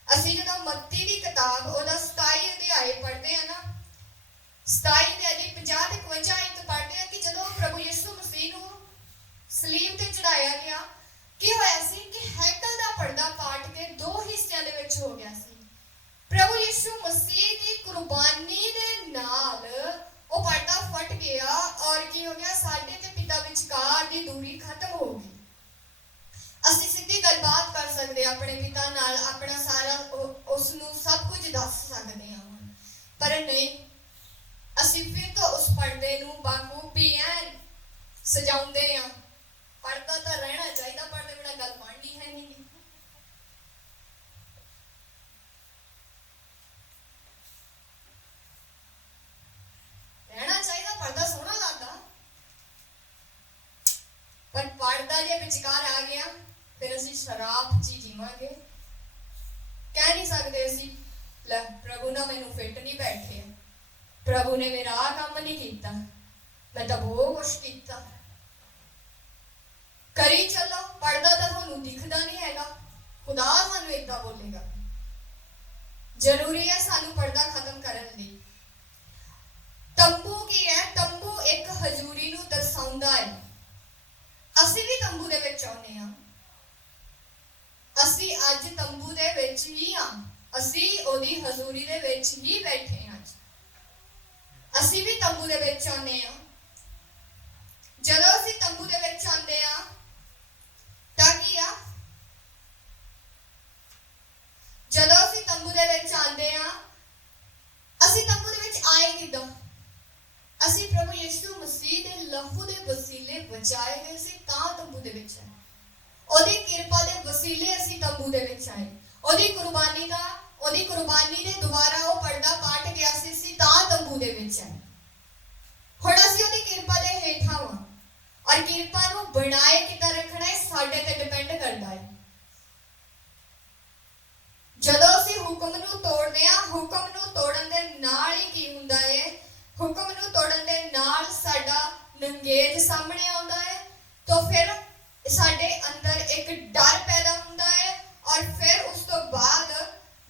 असीं जदों मत्ती की किताब ਉਹਦਾ 27 अध्याय पढ़ते हैं ना, 27 अध्याय ਦੀ 50 ਤੇ 51 ਆਇਤ पढ़ते हैं कि जदों प्रभु यीशु मसीह ਨੂੰ ਸਲੀਬ ਤੇ ਚੜਾਇਆ ਗਿਆ, ਕੀ ਹੋਇਆ ਸੀ ਕਿ ਹੈਕਲ ਦਾ ਪਰਦਾ ਪਾਟ ਕੇ ਦੋ ਹਿੱਸਿਆਂ ਦੇ ਵਿੱਚ ਹੋ ਗਿਆ ਸੀ। प्रभु यीशु मसीह ਦੀ ਕੁਰਬਾਨੀ ਦੇ ਨਾਲ ਉਹ ਪਰਦਾ ਫਟ ਗਿਆ ਔਰ ਕੀ ਹੋ ਗਿਆ, ਸਾਡੇ ਤੇ ਪਿਤਾ ਵਿਚਕਾਰ ਦੀ ਦੂਰੀ ਖਤਮ ਹੋ ਗਈ। ਅਸੀਂ ਸਿੱਧੀ ਗੱਲਬਾਤ ਕਰ ਸਕਦੇ ਹਾਂ ਆਪਣੇ ਪਿਤਾ ਨਾਲ, ਆਪਣਾ ਸਾਰਾ ਉਸ ਨੂੰ ਸਭ ਕੁਝ ਦੱਸ ਸਕਦੇ ਹਾਂ। ਪਰ ਨਹੀਂ, ਅਸੀਂ ਫਿਰ ਤੋਂ ਉਸ ਪਰਦੇ ਨੂੰ ਬਾਖੂਬੀ ਐਨ ਸਜਾਉਂਦੇ ਹਾਂ। ਪਰਦਾ ਤਾਂ ਰਹਿਣਾ ਚਾਹੀਦਾ, ਪਰਦੇ ਬਿਨਾਂ ਗੱਲ ਬਣਨੀ ਹੈ ਨਹੀਂ। ਰਹਿਣਾ ਚਾਹੀਦਾ, ਪਰਦਾ ਸੋਹਣਾ ਲੱਗਦਾ, ਪਰ ਪਰਦਾ ਜੇ ਵਿਚਕਾਰ ਆ ਗਿਆ ਫਿਰ ਅਸੀਂ ਸ਼ਰਾਬ 'ਚ ਹੀ ਜੀਵਾਂਗੇ। ਕਹਿ ਨਹੀਂ ਸਕਦੇ ਅਸੀਂ ਲੈ ਪ੍ਰਭੂ ਨਾਲ ਮੈਨੂੰ ਫਿੱਟ ਨਹੀਂ ਬੈਠੇ, ਪ੍ਰਭੂ ਨੇ ਮੇਰਾ ਆਹ ਕੰਮ ਨਹੀਂ ਕੀਤਾ, ਮੈਂ ਤਾਂ ਬਹੁਤ ਕੁਛ ਕੀਤਾ। ਕਰੀ ਚੱਲੋ, ਪੜਦਾ ਤਾਂ ਤੁਹਾਨੂੰ ਦਿਖਦਾ ਨਹੀਂ ਹੈਗਾ, ਖੁਦਾ ਸਾਨੂੰ ਏਦਾਂ ਬੋਲੇਗਾ। ਜ਼ਰੂਰੀ ਹੈ ਸਾਨੂੰ ਪਰਦਾ ਖਤਮ ਕਰਨ ਲਈ। ਤੰਬੂ ਕੀ ਹੈ? ਤੰਬੂ ਇੱਕ ਹਜ਼ੂਰੀ ਨੂੰ ਦਰਸਾਉਂਦਾ ਹੈ। ਅਸੀਂ ਵੀ ਤੰਬੂ ਦੇ ਵਿੱਚ ਆਉਂਦੇ ਹਾਂ, ਅਸੀਂ ਅੱਜ ਤੰਬੂ ਦੇ ਵਿੱਚ ਹੀ ਹਾਂ, ਅਸੀਂ ਉਹਦੀ ਹਜ਼ੂਰੀ ਦੇ ਵਿੱਚ ਹੀ ਬੈਠੇ ਹਾਂ। ਅਸੀਂ ਵੀ ਤੰਬੂ ਦੇ ਵਿੱਚ ਆਉਂਦੇ ਹਾਂ। ਜਦੋਂ ਅਸੀਂ ਤੰਬੂ ਦੇ ਵਿੱਚ ਆਉਂਦੇ ਹਾਂ ਤਾਂ ਕੀ ਆ, ਜਦੋਂ ਅਸੀਂ ਤੰਬੂ ਦੇ ਵਿੱਚ ਆਉਂਦੇ ਹਾਂ, ਅਸੀਂ ਤੰਬੂ ਦੇ ਵਿੱਚ ਆਏ ਕਿੱਦਾਂ? ਅਸੀਂ ਪ੍ਰਭੂ ਯਿਸੂ ਮਸੀਹ ਦੇ ਲਹੂ ਦੇ ਵਸੀਲੇ ਬਚਾਏ ਗਏ ਸੀ ਤਾਂ ਤੰਬੂ ਦੇ ਵਿੱਚ ਆਏ। ਉਹਦੀ ਕਿਰਪਾ ਦੇ ਵਸੀਲੇ ਅਸੀਂ ਤੰਬੂ ਦੇ ਵਿੱਚ ਆਏ। ਉਹਦੀ ਕੁਰਬਾਨੀ ਦੇ ਦੁਆਰਾ ਉਹ ਪਰਦਾ ਪਾਟ ਗਿਆ ਸੀ ਤਾਂ ਤੰਬੂ ਦੇ ਵਿੱਚ ਆਏ। ਹੁਣ ਅਸੀਂ ਉਹਦੀ ਕਿਰਪਾ ਦੇ ਹੇਠਾਂ ਵਾਂ ਔਰ ਕਿਰਪਾ ਨੂੰ ਬਣਾਏ ਕਿੱਦਾਂ ਰੱਖਣਾ ਹੈ ਸਾਡੇ ਤੇ ਡਿਪੈਂਡ ਕਰਦਾ ਹੈ। ਜਦੋਂ ਅਸੀਂ ਹੁਕਮ ਨੂੰ ਤੋੜਦੇ ਹਾਂ, ਹੁਕਮ ਨੂੰ ਤੋੜਨ ਦੇ ਨਾਲ ਹੀ ਕੀ ਹੁੰਦਾ ਹੈ? ਹੁਕਮ ਨੂੰ ਤੋੜਨ ਦੇ ਨਾਲ ਸਾਡਾ ਨੰਗੇਜ ਸਾਹਮਣੇ ਆਉਂਦਾ ਹੈ। ਤਾਂ ਫਿਰ ਸਾਡੇ ਅੰਦਰ ਇੱਕ ਡਰ ਪੈਦਾ ਹੁੰਦਾ ਹੈ ਔਰ ਫਿਰ ਉਸ ਤੋਂ ਬਾਅਦ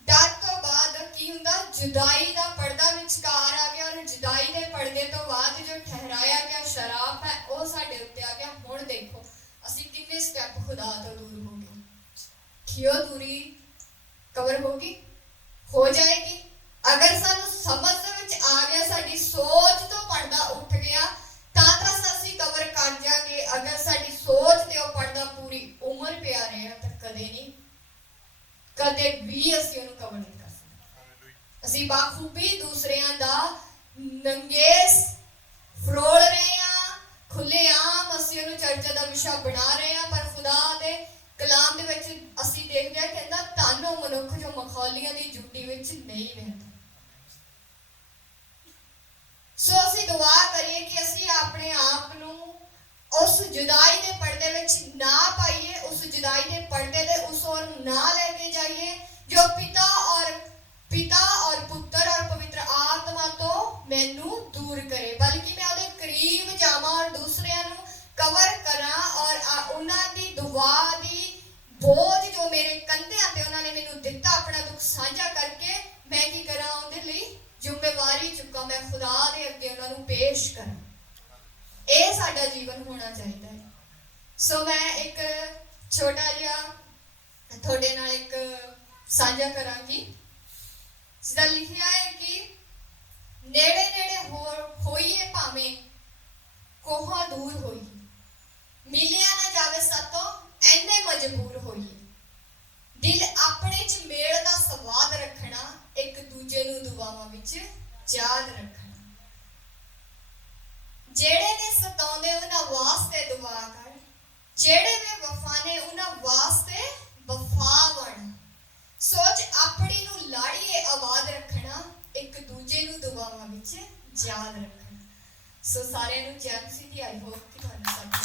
ਡਰ ਤੋਂ ਬਾਅਦ ਕੀ ਹੁੰਦਾ? जुदाई का पर्दा विचकार आ गया और जुदाई के पर्दे तो बाद जो ठहराया गया शराब है वो साडे उत्ते आ गया। हुण देखो असीं कितने स्टैप खुदा तो दूर हो गए, क्यों दूरी कवर होगी हो जाएगी अगर सानू समझ विच आ गया, साडी सोच तो पर्दा उठ गया तां असीं कवर कर जांगे। अगर साडी सोच ते वो पर्दा पूरी उम्र पिया रहा तो कदे नहीं, कदे भी असीं उहनूं कवर नहीं कर सकते। असीं बाखूबी दूसरियां दा नंगेस फरोल रहे हैं, खुलेआम असीं उहनूं चर्चा दा विशा बना रहे हैं, पर खुदा दे कलाम दे विच असीं देखदे हां कहंदा धन ओ मनुख जो मखौलियां दी जुटी विच नहीं रहंदा। सो असीं दुआ करिए कि असीं अपने आप नूं ਉਸ ਜੁਦਾਈ ਦੇ ਪਰਦੇ ਵਿੱਚ ਨਾ ਪਾਈਏ, ਉਸ ਜੁਦਾਈ ਦੇ ਪਰਦੇ ਦੇ ਉਸ ओर ਨਾ ਲੈ ਕੇ ਜਾਈਏ ਜੋ ਪਿਤਾ ਔਰ ਪੁੱਤਰ ਔਰ ਪਵਿੱਤਰ ਆਤਮਾ ਤੋਂ ਮੈਨੂੰ ਦੂਰ ਕਰੇ, ਬਲਕਿ ਮੈਂ ਉਹਦੇ ਕਰੀਬ ਜਾਵਾਂ ਔਰ ਦੂਸਰਿਆਂ ਨੂੰ ਕਵਰ ਕਰਾਂ ਔਰ ਉਹਨਾਂ ਦੀ ਦੁਆ ਦੀ ਬੋਝ ਜੋ ਮੇਰੇ ਕੰਧਿਆਂ ਤੇ ਉਹਨਾਂ ਨੇ ਮੈਨੂੰ ਦਿੱਤਾ ਆਪਣਾ ਦੁੱਖ ਸਾਂਝਾ ਕਰਕੇ, ਮੈਂ ਕੀ ਕਰਾਂ ਉਹਦੇ ਲਈ ਜ਼ਿੰਮੇਵਾਰੀ ਚੁੱਕਾਂ, ਮੈਂ ਖੁਦਾ ਦੇ ਅੱਗੇ ਉਹਨਾਂ ਨੂੰ ਪੇਸ਼ ਕਰਾਂ। ਇਹ ਸਾਡਾ ਜੀਵਨ ਹੋਣਾ ਚਾਹੀਦਾ ਹੈ। ਸੋ ਮੈਂ ਇੱਕ ਛੋਟਾ ਜਿਹਾ ਤੁਹਾਡੇ ਨਾਲ ਇੱਕ ਸਾਂਝਾ ਕਰਾਂਗੀ, ਜਿਸਦਾ ਲਿਖਿਆ ਹੈ ਕਿ ਨੇੜੇ ਨੇੜੇ ਹੋਈਏ ਭਾਵੇਂ ਕੋਹਾਂ ਦੂਰ ਹੋਈਏ, ਮਿਲਿਆ ਨਾ ਜਾਵੇ ਸਾਤੋਂ ਐਨੇ ਮਜਬੂਰ ਹੋਈਏ, ਦਿਲ ਆਪਣੇ ਚ ਮੇਲ ਦਾ ਸਵਾਦ ਰੱਖਣਾ, ਇੱਕ ਦੂਜੇ ਨੂੰ ਦੁਆਵਾਂ ਵਿੱਚ ਯਾਦ ਰੱਖਣਾ। ਜਿਹੜੇ ਨੇ ਸਤਾਉਂਦੇ ਉਹਨਾਂ ਵਾਸਤੇ ਦੁਆ ਕਰ, ਜਿਹੜੇ ਨੇ ਵਫਾ ਨੇ ਉਹਨਾਂ ਵਾਸਤੇ ਵਫਾ ਬਣ, ਸੋਚ ਆਪਣੀ ਨੂੰ ਲਾੜੀਏ ਆਬਾਦ ਰੱਖਣਾ, ਇੱਕ ਦੂਜੇ ਨੂੰ ਦੁਆਵਾਂ ਵਿੱਚ ਯਾਦ ਰੱਖਣਾ। ਸੋ ਸਾਰਿਆਂ ਨੂੰ ਜੈ ਮਸੀਹ ਦੀ। ਆਈ ਹੋਪ ਕਿ ਤੁਹਾਨੂੰ ਸਭ